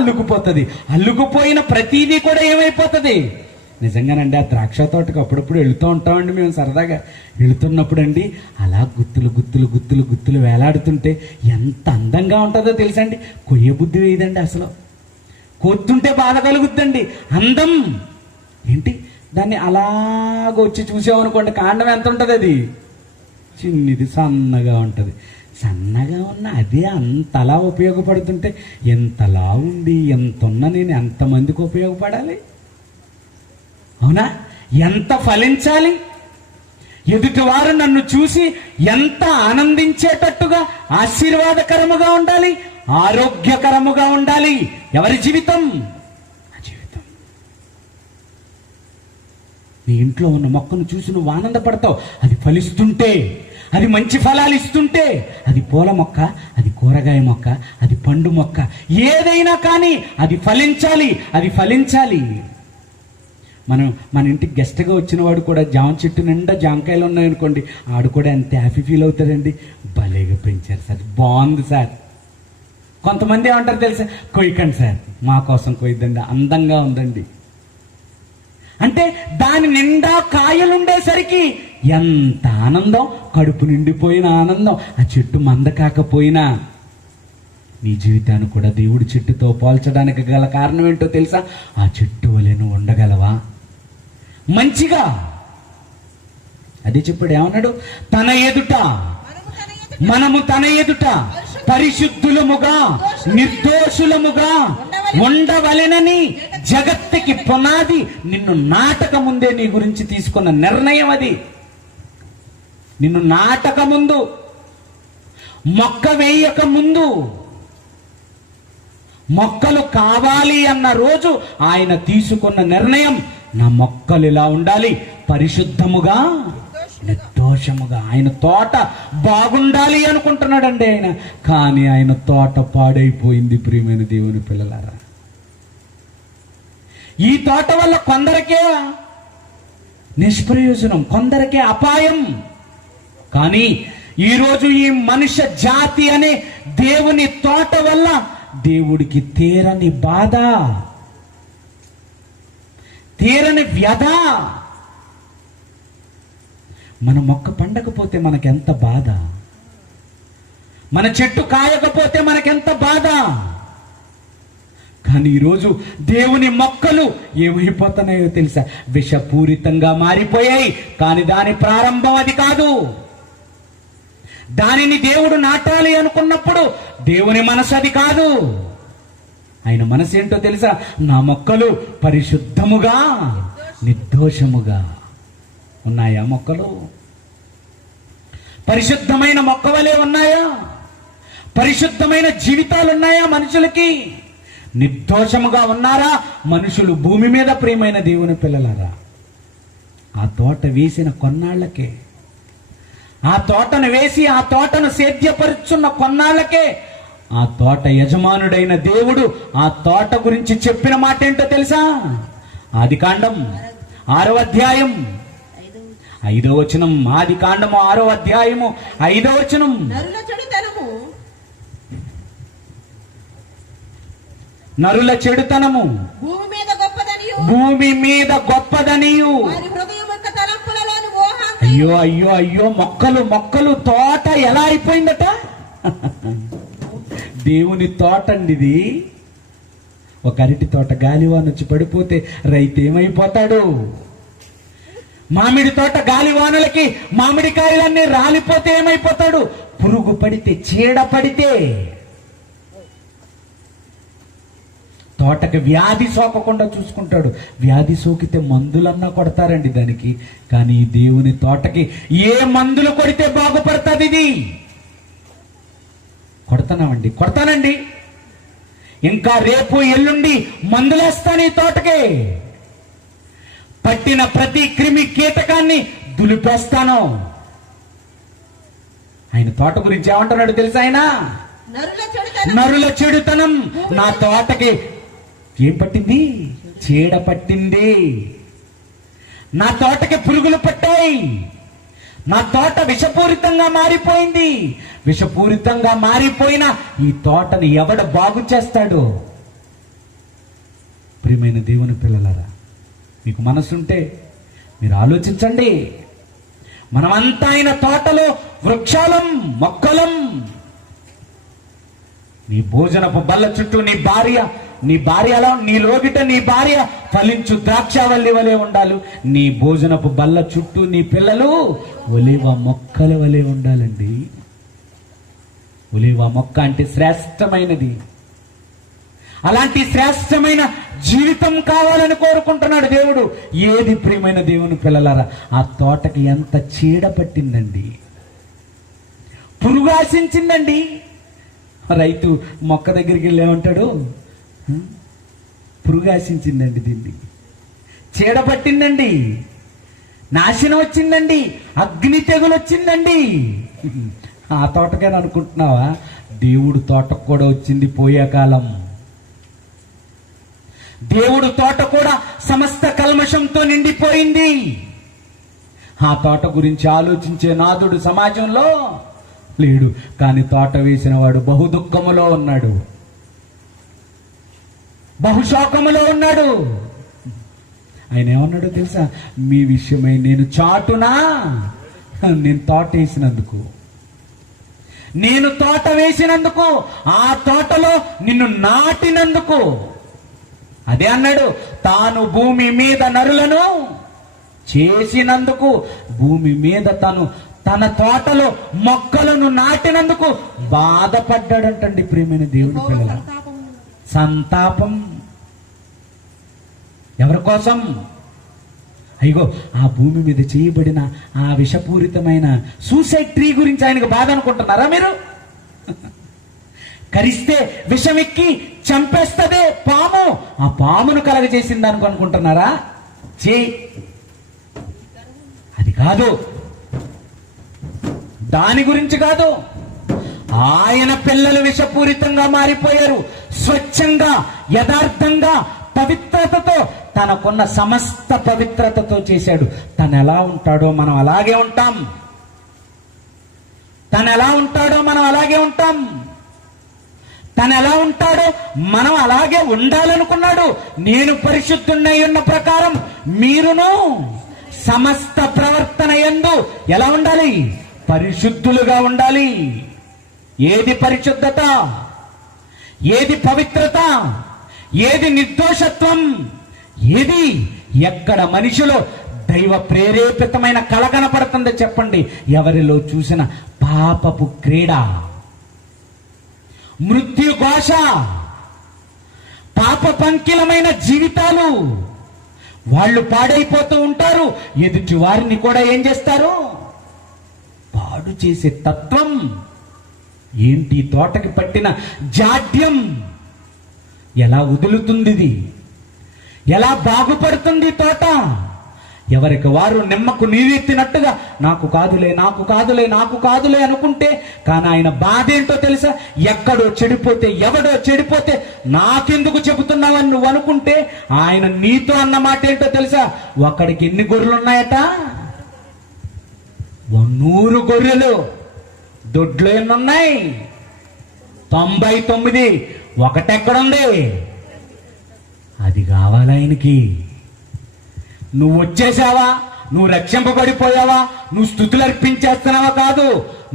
అల్లుకుపోతుంది. అల్లుకుపోయిన ప్రతిదీ కూడా ఏమైపోతుంది? నిజంగానండి, ఆ ద్రాక్ష తోటకు అప్పుడప్పుడు వెళుతూ ఉంటామండి మేము సరదాగా. వెళుతున్నప్పుడు అండి అలా గుత్తులు గుత్తులు గుత్తులు గుత్తులు వేలాడుతుంటే ఎంత అందంగా ఉంటుందో తెలుసా అండి. కొయ్య బుద్ధి వేయదండి అసలు. కొత్తుంటే బాధ కలుగుద్దండి. అందం ఏంటి, దాన్ని అలాగ వచ్చి చూసామనుకోండి, కాండం ఎంత ఉంటుంది? అది చిన్నిది, సన్నగా ఉంటుంది. సన్నగా ఉన్న అదే అంతలా ఉపయోగపడుతుంటే, ఎంతలా ఉండి ఎంత ఉన్నా నేను ఎంతమందికి ఉపయోగపడాలి? అవునా? ఎంత ఫలించాలి? ఎదుటివారు నన్ను చూసి ఎంత ఆనందించేటట్టుగా ఆశీర్వాదకరముగా ఉండాలి, ఆరోగ్యకరముగా ఉండాలి. ఎవరి జీవితం? ఆ జీవితం. నీ ఇంట్లో ఉన్న మొక్కను చూసి నువ్వు ఆనందపడతావు. అది ఫలిస్తుంటే, అది మంచి ఫలాలు ఇస్తుంటే, అది పూల మొక్క, అది కూరగాయ మొక్క, అది పండు మొక్క, ఏదైనా కానీ అది ఫలించాలి, అది ఫలించాలి. మన ఇంటికి గెస్ట్గా వచ్చిన వాడు కూడా జామ చెట్టు నిండా జామకాయలు ఉన్నాయనుకోండి, ఆడు కూడా ఎంత హ్యాపీ ఫీల్ అవుతాడండి. భలేగా పెంచారు సార్, బాగుంది సార్. కొంతమంది ఏమంటారు తెలుసా? కొయ్యకండి సార్, మా కోసం కొయ్యద్దండి, అందంగా ఉందండి. అంటే దాని నిండా కాయలు ఉండేసరికి ఎంత ఆనందం, కడుపు నిండిపోయిన ఆనందం. ఆ చెట్టు మంద కాకపోయినా నీ జీవితాన్ని కూడా దేవుడి చెట్టుతో పోల్చడానికి గల కారణం ఏంటో తెలుసా? ఆ చెట్టు వలె నువ్వు ఉండగలవా మంచిగా? అదే చెప్పాడు, ఏమన్నాడు? మనము తన ఎదుట పరిశుద్ధులముగా నిర్దోషులముగా ఉండవలెనని జగత్తుకి పునాది నిన్ను నాటక ముందే నీ గురించి తీసుకున్న నిర్ణయం అది. నిన్ను నాటక ముందు, మొక్క వేయక ముందు, మొక్కలు కావాలి అన్న రోజు ఆయన తీసుకున్న నిర్ణయం, నా మొక్కలు ఇలా ఉండాలి, పరిశుద్ధముగా నిర్దోషముగా. ఆయన తోట బాగుండాలి అనుకుంటున్నాడండి ఆయన, కానీ ఆయన తోట పాడైపోయింది. ప్రియమైన దేవుని పిల్లలారా, ఈ తోట వల్ల కొందరికే నిష్ప్రయోజనం, కొందరికే అపాయం. కానీ ఈరోజు ఈ మనుష్య జాతి అనే దేవుని తోట వల్ల దేవుడికి తీరని బాధ, తీరని వ్యధ. మన మొక్క పండకపోతే మనకెంత బాధ, మన చెట్టు కాయకపోతే మనకెంత బాధ. కానీ ఈరోజు దేవుని మొక్కలు ఏమైపోతున్నాయో తెలుసా? విషపూరితంగా మారిపోయాయి. కానీ దాని ప్రారంభం అది కాదు. దానిని దేవుడు నాటాలి అనుకున్నప్పుడు దేవుని మనసు అది కాదు. ఆయన మనసు ఏంటో తెలుసా? నా మొక్కలు పరిశుద్ధముగా నిర్దోషముగా ఉన్నాయా మొక్కలు? పరిశుద్ధమైన మొక్క వలె ఉన్నాయా? పరిశుద్ధమైన జీవితాలు ఉన్నాయా మనుషులకి? నిర్దోషముగా ఉన్నారా మనుషులు భూమి మీద? ప్రియమైన దేవుని పిల్లలారా, ఆ తోట వేసిన కొన్నాళ్లకే, ఆ తోటను వేసి ఆ తోటను సేద్యపరుచున్న కొన్నాళ్లకే ఆ తోట యజమానుడైన దేవుడు ఆ తోట గురించి చెప్పిన మాట ఏంటో తెలుసా? ఆదికాండం 6వ అధ్యాయం 5వ వచనం. ఆదికాండము 6వ అధ్యాయము 5వ వచనం. నరుల చెడుతనము భూమి మీద గొప్పదనియు, భూమి మీద గొప్పదనియు. వారి హృదయం యొక్క తలంపులలోని మోహాన్ని. అయ్యో అయ్యో అయ్యో, మొక్కలు మొక్కలు, తోట ఎలా అయిపోయిందట? దేవుని తోట అండి ఇది. ఒక అరటి తోట గాలివాన వచ్చి పడిపోతే రైతు ఏమైపోతాడు? మామిడి తోట గాలివానలకి మామిడికాయలన్నీ రాలిపోతే ఏమైపోతాడు? పురుగు పడితే, చీడ పడితే, తోటకి వ్యాధి సోకకుండా చూసుకుంటాడు. వ్యాధి సోకితే మందులన్నా కొడతారండి దానికి. కానీ దేవుని తోటకి ఏ మందులు కొడితే బాగుపడుతుంది? ఇది కొడతానండి. ఇంకా రేపు ఎల్లుండి మందులేస్తాను ఈ తోటకే. పట్టిన ప్రతి క్రిమి కీటకాన్ని దులిపేస్తాను. ఆయన తోట గురించి ఏమంటున్నాడు తెలుసా? ఆయన నరుల చెడుతనం నా తోటకి ఏం పట్టింది? చీడ పట్టింది. నా తోటకి పురుగులు పట్టాయి. నా తోట విషపూరితంగా మారిపోయింది. విషపూరితంగా మారిపోయిన ఈ తోటని ఎవడు బాగు చేస్తాడు? ప్రియమైన దేవుని పిల్లలారా, మీకు మనసుంటే మీరు ఆలోచించండి. మనమంతా ఆయన తోటలో వృక్షాలం, మొక్కలం. నీ భోజనపు బల్ల చుట్టూ నీ భార్య అలా, నీ లోగిట నీ భార్య ఫలించు ద్రాక్షావల్లి వలె ఉండాలి. నీ భోజనపు బల్ల చుట్టూ నీ పిల్లలు ఒలీవ మొక్కల వలె ఉండాలండి. ఒలీవ మొక్క అంటే శ్రేష్టమైనది. అలాంటి శ్రేష్టమైన జీవితం కావాలని కోరుకుంటున్నాడు దేవుడు. ఏది ప్రియమైన దేవుని పిల్లలారా, ఆ తోటకి ఎంత చీడ పట్టిందండి, పురుగు ఆశించిందండి. రైతు మొక్క దగ్గరికి వెళ్ళి ఏమంటాడు? పురుగు ఆశించిందండి, దీన్ని చీడ పట్టిందండి, నాశనం వచ్చిందండి, అగ్ని తెగులు వచ్చిందండి. ఆ తోటకైనా అనుకుంటున్నావా? దేవుడు తోటకు కూడా వచ్చింది పోయే కాలం. దేవుడు తోట కూడా సమస్త కల్మషంతో నిండిపోయింది. ఆ తోట గురించి ఆలోచించే నాదుడు సమాజంలో లేడు. కానీ తోట వేసిన వాడు బహు దుఃఖములో ఉన్నాడు, బహుశోకములో ఉన్నాడు. ఆయన ఏమన్నాడో తెలుసా? మీ విషయమై నేను చాటునా, నేను తోట వేసినందుకు, నేను తోట వేసినందుకు, ఆ తోటలో నిన్ను నాటినందుకు. అదే అన్నాడు, తాను భూమి మీద నరులను చేసినందుకు, భూమి మీద తన తోటలో మొక్కలను నాటినందుకు బాధపడ్డాడంటండి. ప్రియమైన దేవుని పిల్లల, సంతాపం ఎవరి కోసం? అయ్యో, ఆ భూమి మీద చేయబడిన ఆ విషపూరితమైన సూసైడ్ ట్రీ గురించి ఆయనకు బాధ అనుకుంటున్నారా మీరు? కరిస్తే విషమెక్కి చంపేస్తదే పాము, ఆ పామును కలగజేసింది అనుకుంటున్నారా? అది కాదు, దాని గురించి కాదు. ఆయన పిల్లలు విషపూరితంగా మారిపోయారు. స్వచ్ఛంగా, యథార్థంగా, పవిత్రతతో, తనకున్న సమస్త పవిత్రతతో చేశాడు. తను ఎలా ఉంటాడో మనం అలాగే ఉంటాం. తను ఎలా ఉంటాడో మనం అలాగే ఉంటాం. తను ఎలా ఉంటాడో మనం అలాగే ఉండాలనుకున్నాడు. నేను పరిశుద్ధున్నై ఉన్న ప్రకారం మీరును సమస్త ప్రవర్తన యందు ఎలా ఉండాలి? పరిశుద్ధులుగా ఉండాలి. ఏది పరిశుద్ధత? ఏది పవిత్రత? ఏది నిర్దోషత్వం? ఏది ఎక్కడ మనిషిలో దైవ ప్రేరేపితమైన కళ కనపడుతుందో చెప్పండి. ఎవరిలో చూసిన పాపపు క్రీడ, మృత్యు ఘోష, పాప పంకిలమైన జీవితాలు. వాళ్ళు పాడైపోతూ ఉంటారు, ఎదుటి వారిని కూడా ఏం చేస్తారు? పాడు పాడు చేసే తత్వం ఏంటి? తోటకి పట్టిన జాడ్యం ఎలా వదులుతుంది? ఇది ఎలా బాగుపడుతుంది తోట? ఎవరికి వారు నిమ్మకు నీరెత్తినట్టుగా నాకు కాదులే, నాకు కాదులే, నాకు కాదులే అనుకుంటే, కానీ ఆయన బాధ ఏంటో తెలుసా? ఎక్కడో చెడిపోతే, ఎవడో చెడిపోతే నాకెందుకు చెబుతున్నావని నువ్వు అనుకుంటే, ఆయన నీతో అన్న మాట ఏంటో తెలుసా? ఒక్కడికి ఎన్ని గొర్రెలు ఉన్నాయట? 100 గొర్రెలు. దొడ్లో ఎన్ని ఉన్నాయి? 99. ఒకటెక్కడుంది? అది కావాలి ఆయనకి. నువ్వు వచ్చేసావా, నువ్వు రక్షింపబడిపోయావా, నువ్వు స్తుతులు అర్పించేస్తున్నావా? కాదు.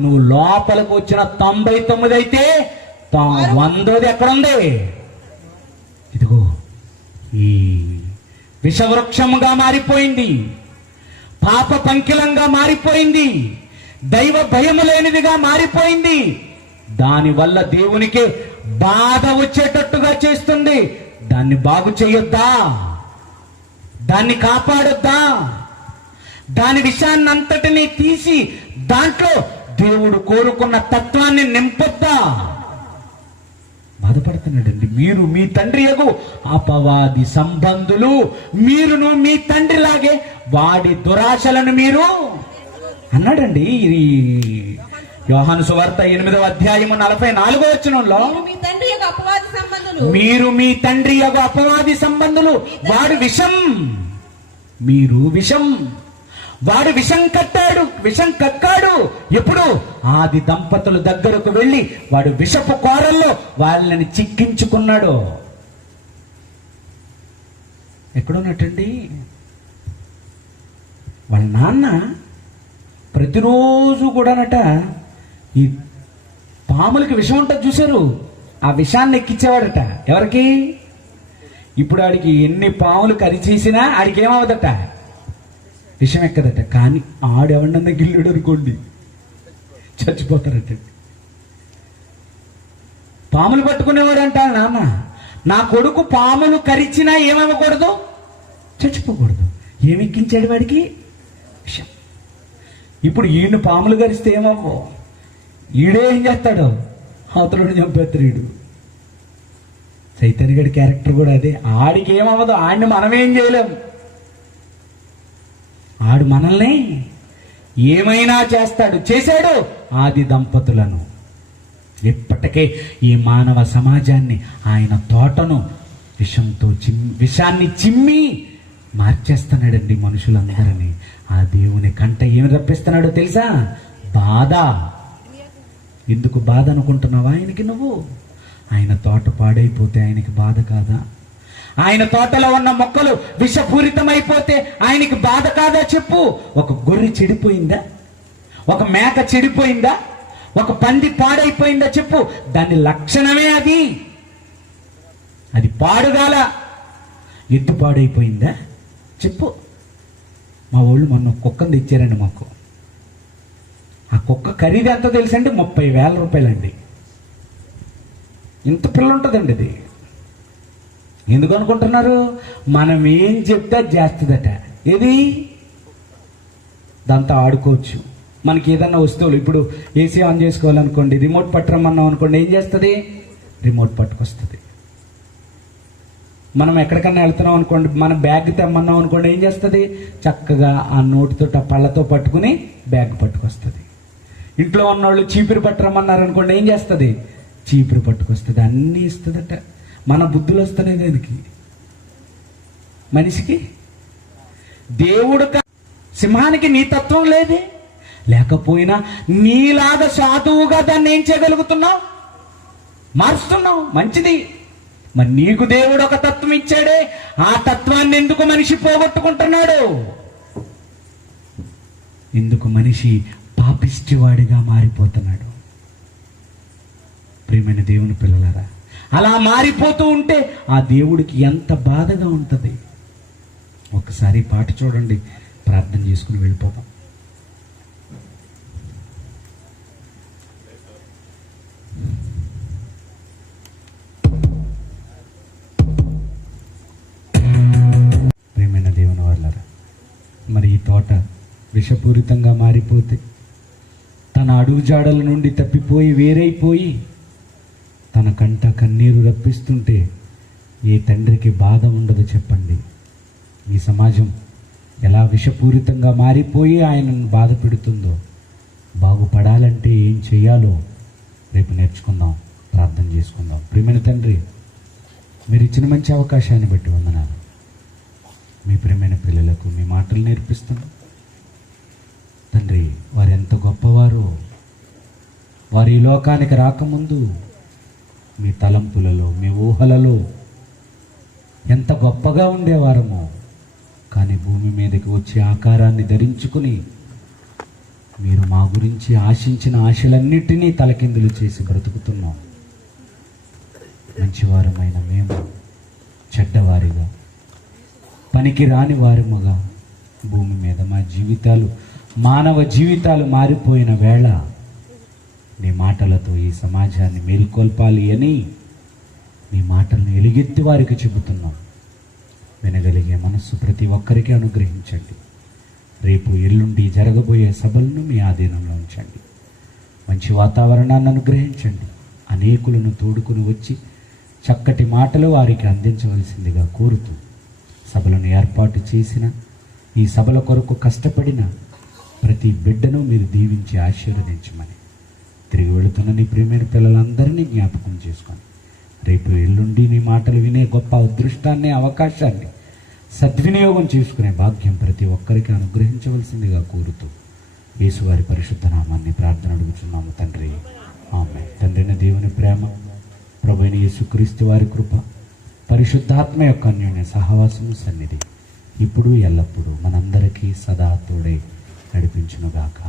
నువ్వు లోపలికి వచ్చిన 99 అయితే 100ది ఎక్కడుంది? ఇదిగో ఈ విషవృక్షముగా మారిపోయింది, పాప పంకిలంగా మారిపోయింది, దైవ భయము లేనిదిగా మారిపోయింది. దానివల్ల దేవునికి బాధ వచ్చేటట్టుగా చేస్తుంది. దాన్ని బాగు చేయొద్దా? దాన్ని కాపాడొద్దా? దాని విషయాన్ని అంతటినీ తీసి దాంట్లో దేవుడు కోరుకున్న తత్వాన్ని నింపొద్దా? బాధపడుతున్నాడండి. మీరు మీ తండ్రి యగు అపవాది సంబంధులు, మీరును మీ తండ్రిలాగే వాడి దురాశలను మీరు అన్నాడండి. ఇది యోహాను సువార్త 8వ అధ్యాయము 44వ వచనంలో, మీరు మీ తండ్రి యొక్క అపవాది సంబంధులు, మీరు మీ తండ్రి యొక్క అపవాది సంబంధులు. వాడు విషం, మీరు విషం. వాడు విషం కట్టాడు, విషం కక్కాడు. ఎప్పుడు? ఆది దంపతుల దగ్గరకు వెళ్ళి వాడు విషపు కోరల్లో వాళ్ళని చిక్కించుకున్నాడు. ఎక్కడున్నట్టండి? వాళ్ళ నాన్న ప్రతిరోజు కూడానట ఈ పాములకి విషం ఉంటుంది చూశారు, ఆ విషాన్ని ఎక్కించేవాడట. ఎవరికి? ఇప్పుడు ఆడికి ఎన్ని పాములు కరిచేసినా ఆడికి ఏమవదట? విషం ఎక్కదట. కానీ ఆడెవడన్నా గిల్లుడు అనుకోండి, చచ్చిపోతారట. పాములు పట్టుకునేవాడు అంటారు నాన్న, నా కొడుకు పాములు కరిచినా ఏమవ్వకూడదు, చచ్చిపోకూడదు. ఏమెక్కించాడు వాడికి? విషం. ఇప్పుడు ఈయన పాములు కరిస్తే ఏమవ్వవు, ఈడే ఏం చేస్తాడు? అవతలుడు చంపేస్తాడు. చైతన్య గడి క్యారెక్టర్ కూడా అదే. ఆడికి ఏమవ్వదు, ఆడిని మనమేం చేయలేం. ఆడు మనల్ని ఏమైనా చేస్తాడు, చేశాడు ఆది దంపతులను. ఇప్పటికే ఈ మానవ సమాజాన్ని, ఆయన తోటను విషాన్ని చిమ్మి మార్చేస్తున్నాడండి మనుషులందరినీ. ఆ దేవుని కంట ఏమి రప్పిస్తున్నాడో తెలుసా? బాధ. ఎందుకు బాధ అనుకుంటున్నావా ఆయనకి నువ్వు? ఆయన తోట పాడైపోతే ఆయనకి బాధ కాదా? ఆయన తోటలో ఉన్న మొక్కలు విషపూరితమైపోతే ఆయనకి బాధ కాదా చెప్పు? ఒక గొర్రె చెడిపోయిందా? ఒక మేక చెడిపోయిందా? ఒక పంది పాడైపోయిందా చెప్పు? దాని లక్షణమే అది. అది పాడుగాల. ఎద్దు పాడైపోయిందా చెప్పు? మా వాళ్ళు మొన్న కుక్కను తెచ్చారండి మాకు. ఆ కుక్క ఖరీదు ఎంత తెలుసండి? 30,000 రూపాయలండి. ఇంత పిల్ల ఉంటుందండి అది. ఎందుకు అనుకుంటున్నారు? మనం ఏం చెప్తే అది చేస్తుందట. ఏది? దాంతో ఆడుకోవచ్చు. మనకి ఏదన్నా వస్తువులు, ఇప్పుడు ఏసీ ఆన్ చేసుకోవాలనుకోండి, రిమోట్ పట్టరమన్నాం అనుకోండి, ఏం చేస్తుంది? రిమోట్ పట్టుకొస్తుంది. మనం ఎక్కడికన్నా వెళ్తున్నాం అనుకోండి, మన బ్యాగ్ తెమ్మన్నాం అనుకోండి, ఏం చేస్తుంది? చక్కగా ఆ నోటితో ఆ పళ్ళతో పట్టుకుని బ్యాగ్ పట్టుకొస్తుంది. ఇంట్లో ఉన్నవాళ్ళు చీపురు పట్టరమన్నారు అనుకోండి, ఏం చేస్తుంది? చీపురు పట్టుకొస్తుంది. అన్నీ ఇస్తుందట. మన బుద్ధులు వస్తున్నాయి దానికి, మనిషికి. దేవుడు సింహానికి నీ తత్వం లేదే. లేకపోయినా నీలాగా సాధువుగా దాన్ని ఏం చేయగలుగుతున్నావు? మారుస్తున్నావు. మంచిది. మరి నీకు దేవుడు ఒక తత్వం ఇచ్చాడే, ఆ తత్వాన్ని ఎందుకు మనిషి పోగొట్టుకుంటున్నాడు? ఎందుకు మనిషి పాపిష్టివాడిగా మారిపోతున్నాడు? ప్రియమైన దేవుని పిల్లలారా, అలా మారిపోతూ ఉంటే ఆ దేవుడికి ఎంత బాధగా ఉంటుంది. ఒకసారి పాట చూడండి, ప్రార్థన చేసుకుని వెళ్ళిపోతాం. ప్రియమైన దేవుని వాళ్ళారా, మరి ఈ తోట విషపూరితంగా మారిపోతే తన అడుగుజాడల నుండి తప్పిపోయి వేరైపోయి తన కంట కన్నీరు రప్పిస్తుంటే ఏ తండ్రికి బాధ ఉండదు చెప్పండి? ఈ సమాజం ఎలా విషపూరితంగా మారిపోయి ఆయనను బాధ పెడుతుందో, బాగుపడాలంటే ఏం చేయాలో రేపు నేర్చుకుందాం, ప్రార్థన చేసుకుందాం. ప్రియమైన తండ్రి, మీరు ఇచ్చిన మంచి అవకాశాన్ని బట్టి వందనాలు. మీ ప్రియమైన పిల్లలకు మీ మాటలు నేర్పిస్తున్నాం తండ్రి. వారు ఎంత గొప్పవారో, వారు ఈ లోకానికి రాకముందు మీ తలంపులలో, మీ ఊహలలో ఎంత గొప్పగా ఉండేవారమో, కానీ భూమి మీదకి వచ్చే ఆకారాన్ని ధరించుకుని మీరు మా గురించి ఆశించిన ఆశలన్నిటినీ తలకిందులు చేసి బ్రతుకుతున్నాం. మంచివారమైన మేము చెడ్డవారిగా, పనికి రాని వారముగా భూమి మీద మా జీవితాలు, మానవ జీవితాలు మారిపోయిన వేళ నీ మాటలతో ఈ సమాజాన్ని మేల్కొల్పాలి అని నీ మాటలను ఎలుగెత్తి వారికి చెబుతున్నాం. వినగలిగే మనస్సు ప్రతి ఒక్కరికి అనుగ్రహించండి. రేపు ఎల్లుండి జరగబోయే సభలను మీ ఆధీనంలో ఉంచండి. మంచి వాతావరణాన్ని అనుగ్రహించండి. అనేకులను తోడుకుని వచ్చి చక్కటి మాటలు వారికి అందించవలసిందిగా కోరుతూ, సభలను ఏర్పాటు చేసిన, ఈ సభల కొరకు కష్టపడిన ప్రతి బిడ్డను మీరు దీవించి ఆశీర్వదించమని, తిరిగి వెళుతున్న నీ ప్రియమైన పిల్లలందరినీ జ్ఞాపకం చేసుకొని రేపు ఎల్లుండి నీ మాటలు వినే గొప్ప అదృష్టాన్ని, అవకాశాన్ని సద్వినియోగం చేసుకునే భాగ్యం ప్రతి ఒక్కరికి అనుగ్రహించవలసిందిగా కోరుతూ యేసువారి పరిశుద్ధ నామాన్ని ప్రార్థన అడుగుచున్నాము తండ్రి. ఆమేన్. తండ్రిని దేవుని ప్రేమ, ప్రభువైన యేసుక్రీస్తు వారి కృప, పరిశుద్ధాత్మ యొక్క అన్యోన్య సహవాసము, సన్నిధి ఇప్పుడు ఎల్లప్పుడూ మనందరికీ సదా తోడై నడిపించునుగాక.